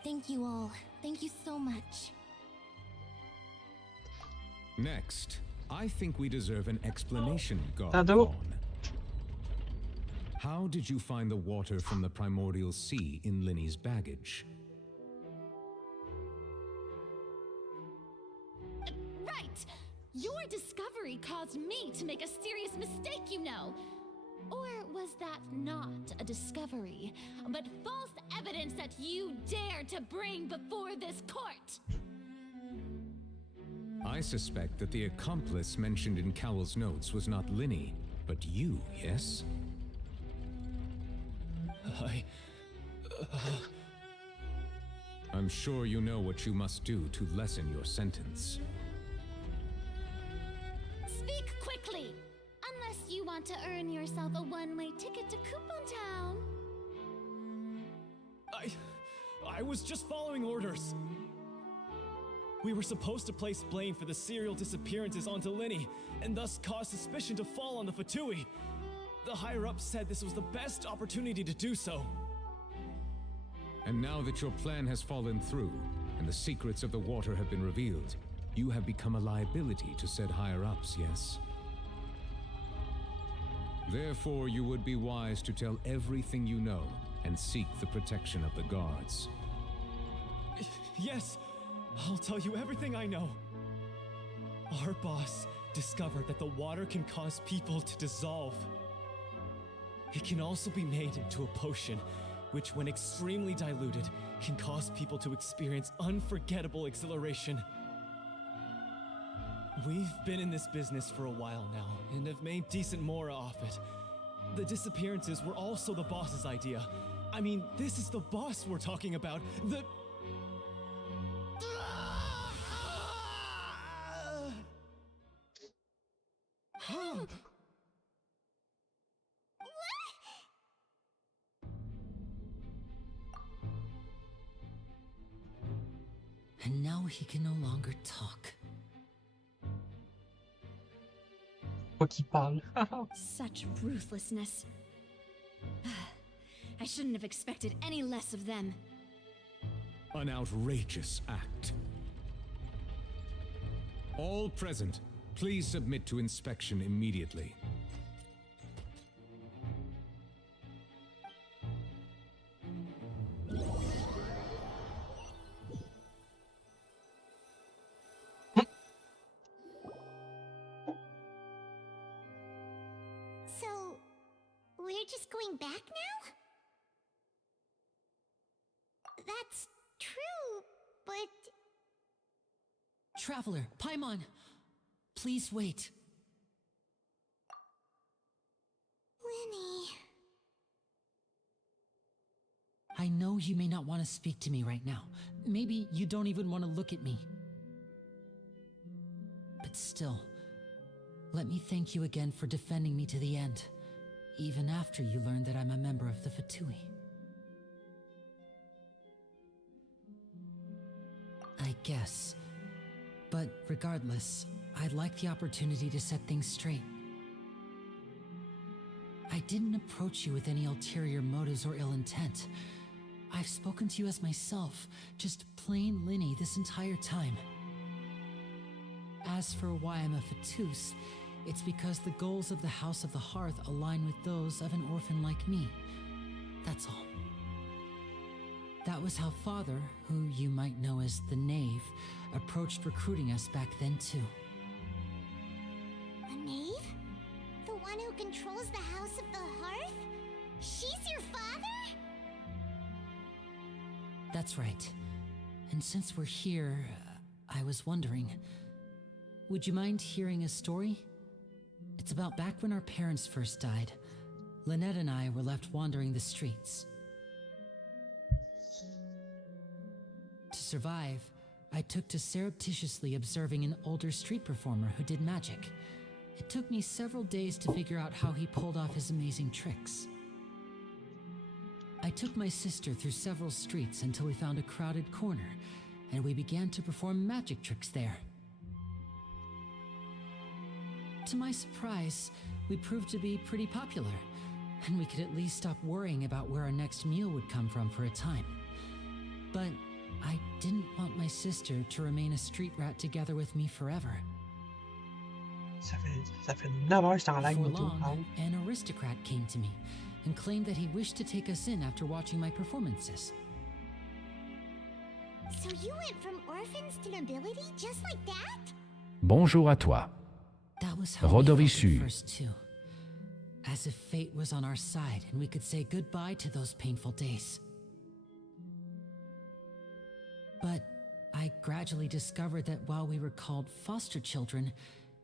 Thank you all. Thank you so much. Next, I think we deserve an explanation, God. How did you find the water from the primordial sea in Linny's baggage? Right! Your discovery caused me to make a serious mistake, you know. Or was that not a discovery, but false evidence that you dared to bring before this court? I suspect that the accomplice mentioned in Cowell's notes was not Linny, but you, yes? I'm sure you know what you must do to lessen your sentence. Speak quickly! Unless you want to earn yourself a one-way ticket to Coupon Town. I was just following orders. We were supposed to place blame for the serial disappearances onto Linny, and thus cause suspicion to fall on the Fatui. The higher-ups said this was the best opportunity to do so. And now that your plan has fallen through, and the secrets of the water have been revealed, you have become a liability to said higher-ups, yes? Therefore, you would be wise to tell everything you know, and seek the protection of the guards. Yes, I'll tell you everything I know. Our boss discovered that the water can cause people to dissolve. It can also be made into a potion, which when extremely diluted, can cause people to experience unforgettable exhilaration. We've been in this business for a while now, and have made decent mora off it. The disappearances were also the boss's idea. I mean, this is the boss we're talking about. The... And now he can no longer talk. Qui parle. Such ruthlessness. I shouldn't have expected any less of them. An outrageous act. All present, please submit to inspection immediately. So, we're just going back now? That's true, but... Traveler, Paimon, please wait. Linny... I know you may not want to speak to me right now. Maybe you don't even want to look at me. But still, let me thank you again for defending me to the end, even after you learned that I'm a member of the Fatui. I guess. But regardless, I'd like the opportunity to set things straight. I didn't approach you with any ulterior motives or ill intent. I've spoken to you as myself, just plain Linny this entire time. As for why I'm a Fatus, it's because the goals of the House of the Hearth align with those of an orphan like me. That's all. That was how Father, who you might know as the Knave, approached recruiting us back then too. A knave? The one who controls the House of the Hearth? She's your father? That's right. And since we're here, I was wondering, would you mind hearing a story? It's about back when our parents first died. Lynette and I were left wandering the streets. To survive, I took to surreptitiously observing an older street performer who did magic. It took me several days to figure out how he pulled off his amazing tricks. I took my sister through several streets until we found a crowded corner, and we began to perform magic tricks there. To my surprise, we proved to be pretty popular, and we could at least stop worrying about where our next meal would come from for a time. But I didn't want my sister to remain a street rat together with me forever. Ça fait 9 heures que je suis en live. Before long, an aristocrat came to me, and claimed that he wished to take us in after watching my performances. So you went from orphans to nobility just like that? Bonjour à toi. That was how we felt Rodorisu. at first too. As if fate was on our side and we could say goodbye to those painful days. But I gradually discovered that while we were called foster children,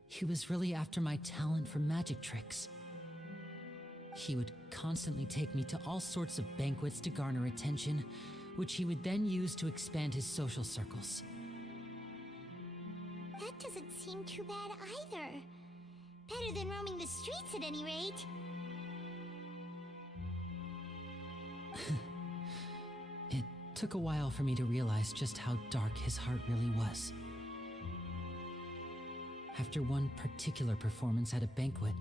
he was really after my talent for magic tricks. He would constantly take me to all sorts of banquets to garner attention, which he would then use to expand his social circles. That doesn't seem too bad either. Better than roaming the streets at any rate. It took a while for me to realize just how dark his heart really was. After one particular performance at a banquet,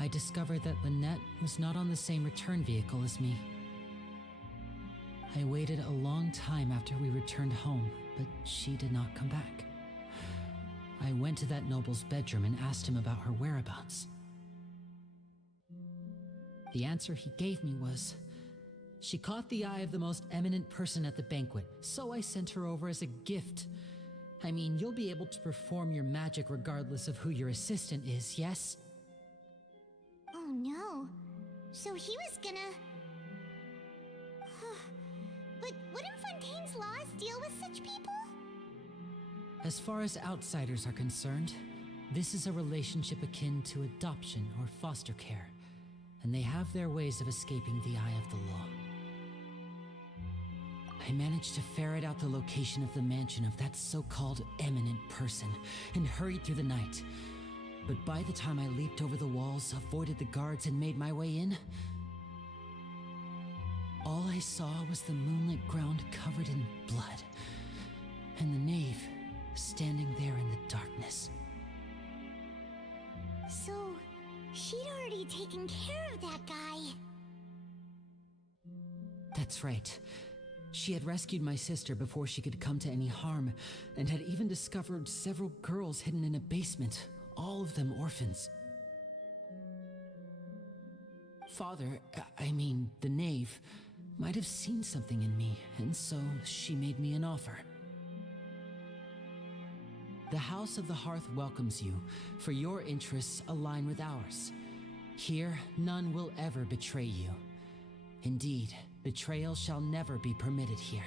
I discovered that Lynette was not on the same return vehicle as me. I waited a long time after we returned home, but she did not come back. I went to that noble's bedroom and asked him about her whereabouts. The answer he gave me was, she caught the eye of the most eminent person at the banquet, so I sent her over as a gift. I mean, you'll be able to perform your magic regardless of who your assistant is, yes? Oh no. So he was gonna... But wouldn't Fontaine's laws deal with such people? As far as outsiders are concerned, this is a relationship akin to adoption or foster care, and they have their ways of escaping the eye of the law. I managed to ferret out the location of the mansion of that so-called eminent person and hurried through the night. But by the time I leaped over the walls, avoided the guards, and made my way in, all I saw was the moonlit ground covered in blood, and the knave standing there in the darkness. So, she'd already taken care of that guy. That's right. She had rescued my sister before she could come to any harm, and had even discovered several girls hidden in a basement, all of them orphans. Father, I mean, the knave, might have seen something in me, and so she made me an offer. The House of the Hearth welcomes you, for your interests align with ours. Here, none will ever betray you. Indeed, betrayal shall never be permitted here.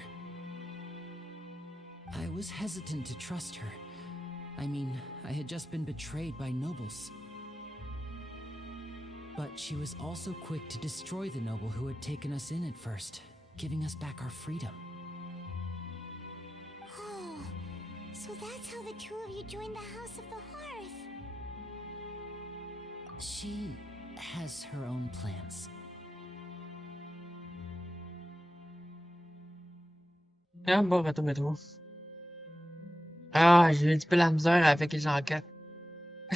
I was hesitant to trust her. I mean, I had just been betrayed by nobles. But she was also quick to destroy the noble who had taken us in at first, giving us back our freedom. Oh, so that's how the two of you joined the House of the Hearth. She has her own plans. Ah bon, attends. Ah, j'ai eu un petit peu la misère avec les enquêtes.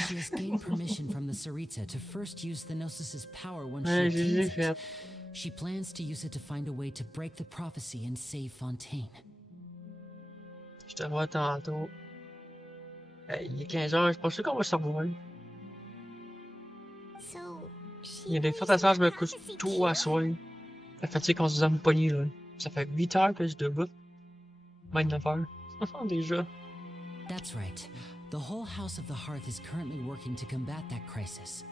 She has gained permission from the Tsaritsa to first use the Gnosis's power once she Ouais, obtains j'ai it. She plans to use it to find a way to break the prophecy and save Fontaine. Je te vois tantôt. Il est 15h, je suis pas sûr qu'on va se revoir. So, Il y a des fortes chances que je me couche tôt à soir. La fatigue qu'on se donne pognée, là. Ça fait 8 heures que je suis debout. Même 9 heures. Déjà. That's right. The whole House of the Hearth is currently working to combat that crisis.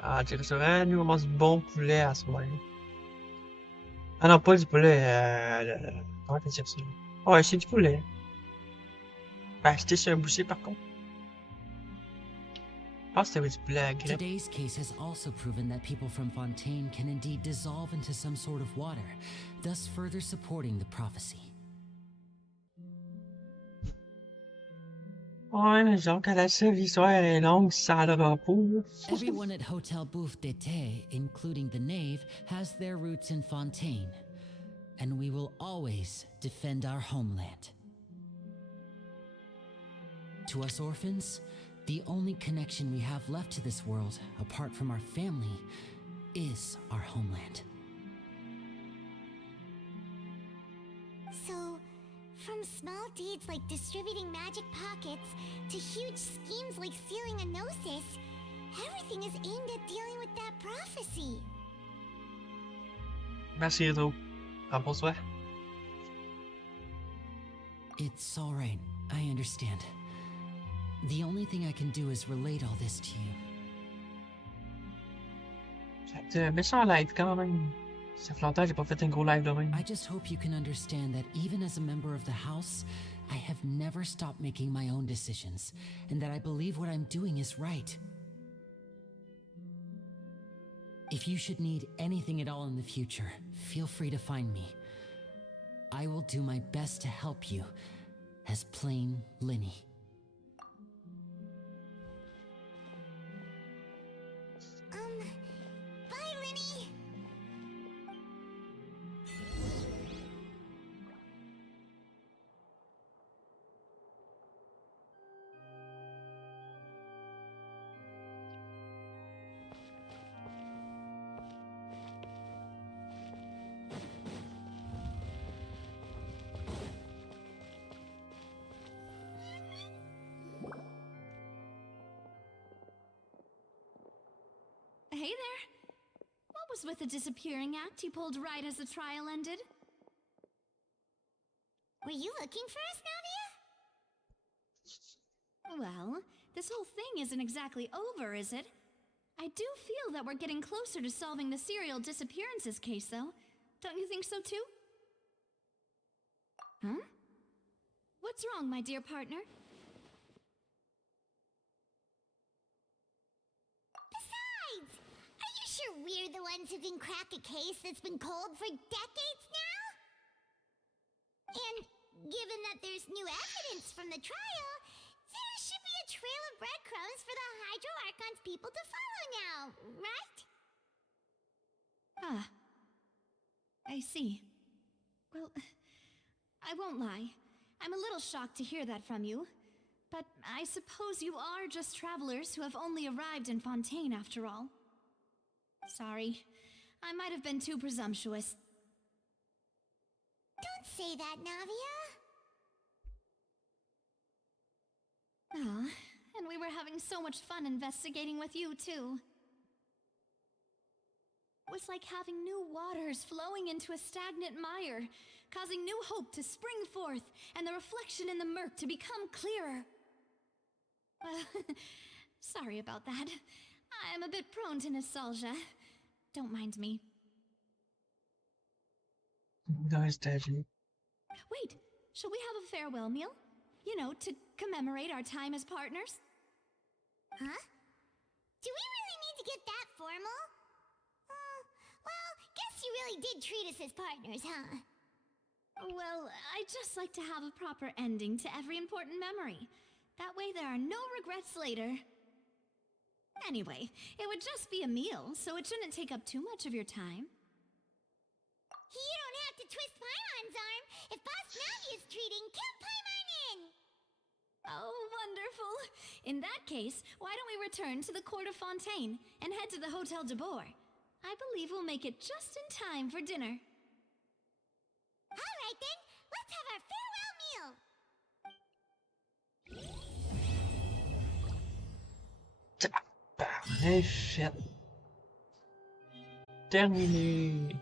Ah, du restaurant, nous, on mange du bon poulet à soir. Ah non, pas du poulet. Comment tu dire ça? Ouais, c'est du poulet. Ben, acheté chez un boucher, par contre. Je pense que c'était du poulet à grippe. Today's case has also proven that people from Fontaine can indeed dissolve into some sort of water, thus further supporting the prophecy. Ouais, genre qu'à la seule l'histoire est longue sans le repos. Everyone at Hotel Bouffe d'été, including the knave, has their roots in Fontaine, and we will always defend our homeland. To us orphans, the only connection we have left to this world, apart from our family, is our homeland. So, from small deeds like distributing magic pockets to huge schemes like stealing a gnosis, Everything is aimed at dealing with that prophecy. Merci, Edo. Repose-toi. It's all right. I understand. The only thing I can do is relate all this to you. Fait que, méchant live quand même. Ça fait longtemps que j'ai pas fait un gros live de même. I just hope you can understand that even as a member of the house, I have never stopped making my own decisions, and that I believe what I'm doing is right. If you should need anything at all in the future, feel free to find me. I will do my best to help you, as plain Linny. Bye, Linny. Hey there. What was with the disappearing act you pulled right as the trial ended? Were you looking for us, Navia? Well, this whole thing isn't exactly over, is it? I do feel that we're getting closer to solving the serial disappearances case, though. Don't you think so, too? Huh? What's wrong, my dear partner? Besides, are you sure we're the ones who can crack a case that's been cold for decades now? And given that there's new evidence from the trial, there should be a trail of breadcrumbs for the Hydro Archon's people to follow now, right? Ah. I see. Well, I won't lie. I'm a little shocked to hear that from you. But I suppose you are just travelers who have only arrived in Fontaine after all. Sorry. I might have been too presumptuous. Don't say that, Navia. Ah, and we were having so much fun investigating with you, too. It was like having new waters flowing into a stagnant mire, causing new hope to spring forth, and the reflection in the murk to become clearer. Sorry about that. I'm a bit prone to nostalgia. Don't mind me. Nice, Daddy. Wait, shall we have a farewell meal? You know, to commemorate our time as partners? Huh? Do we really need to get that formal? Well, guess you really did treat us as partners, huh? Well, I'd just like to have a proper ending to every important memory. That way there are no regrets later. Anyway, it would just be a meal, so it shouldn't take up too much of your time. You don't have to twist Paimon's arm. If Boss Navia's treating, count Paimon in! Oh, wonderful. In that case, why don't we return to the Court of Fontaine and head to the Hotel de Boer? I believe we'll make it just in time for dinner. All right then, let's have our farewell meal. Shit. Terminé.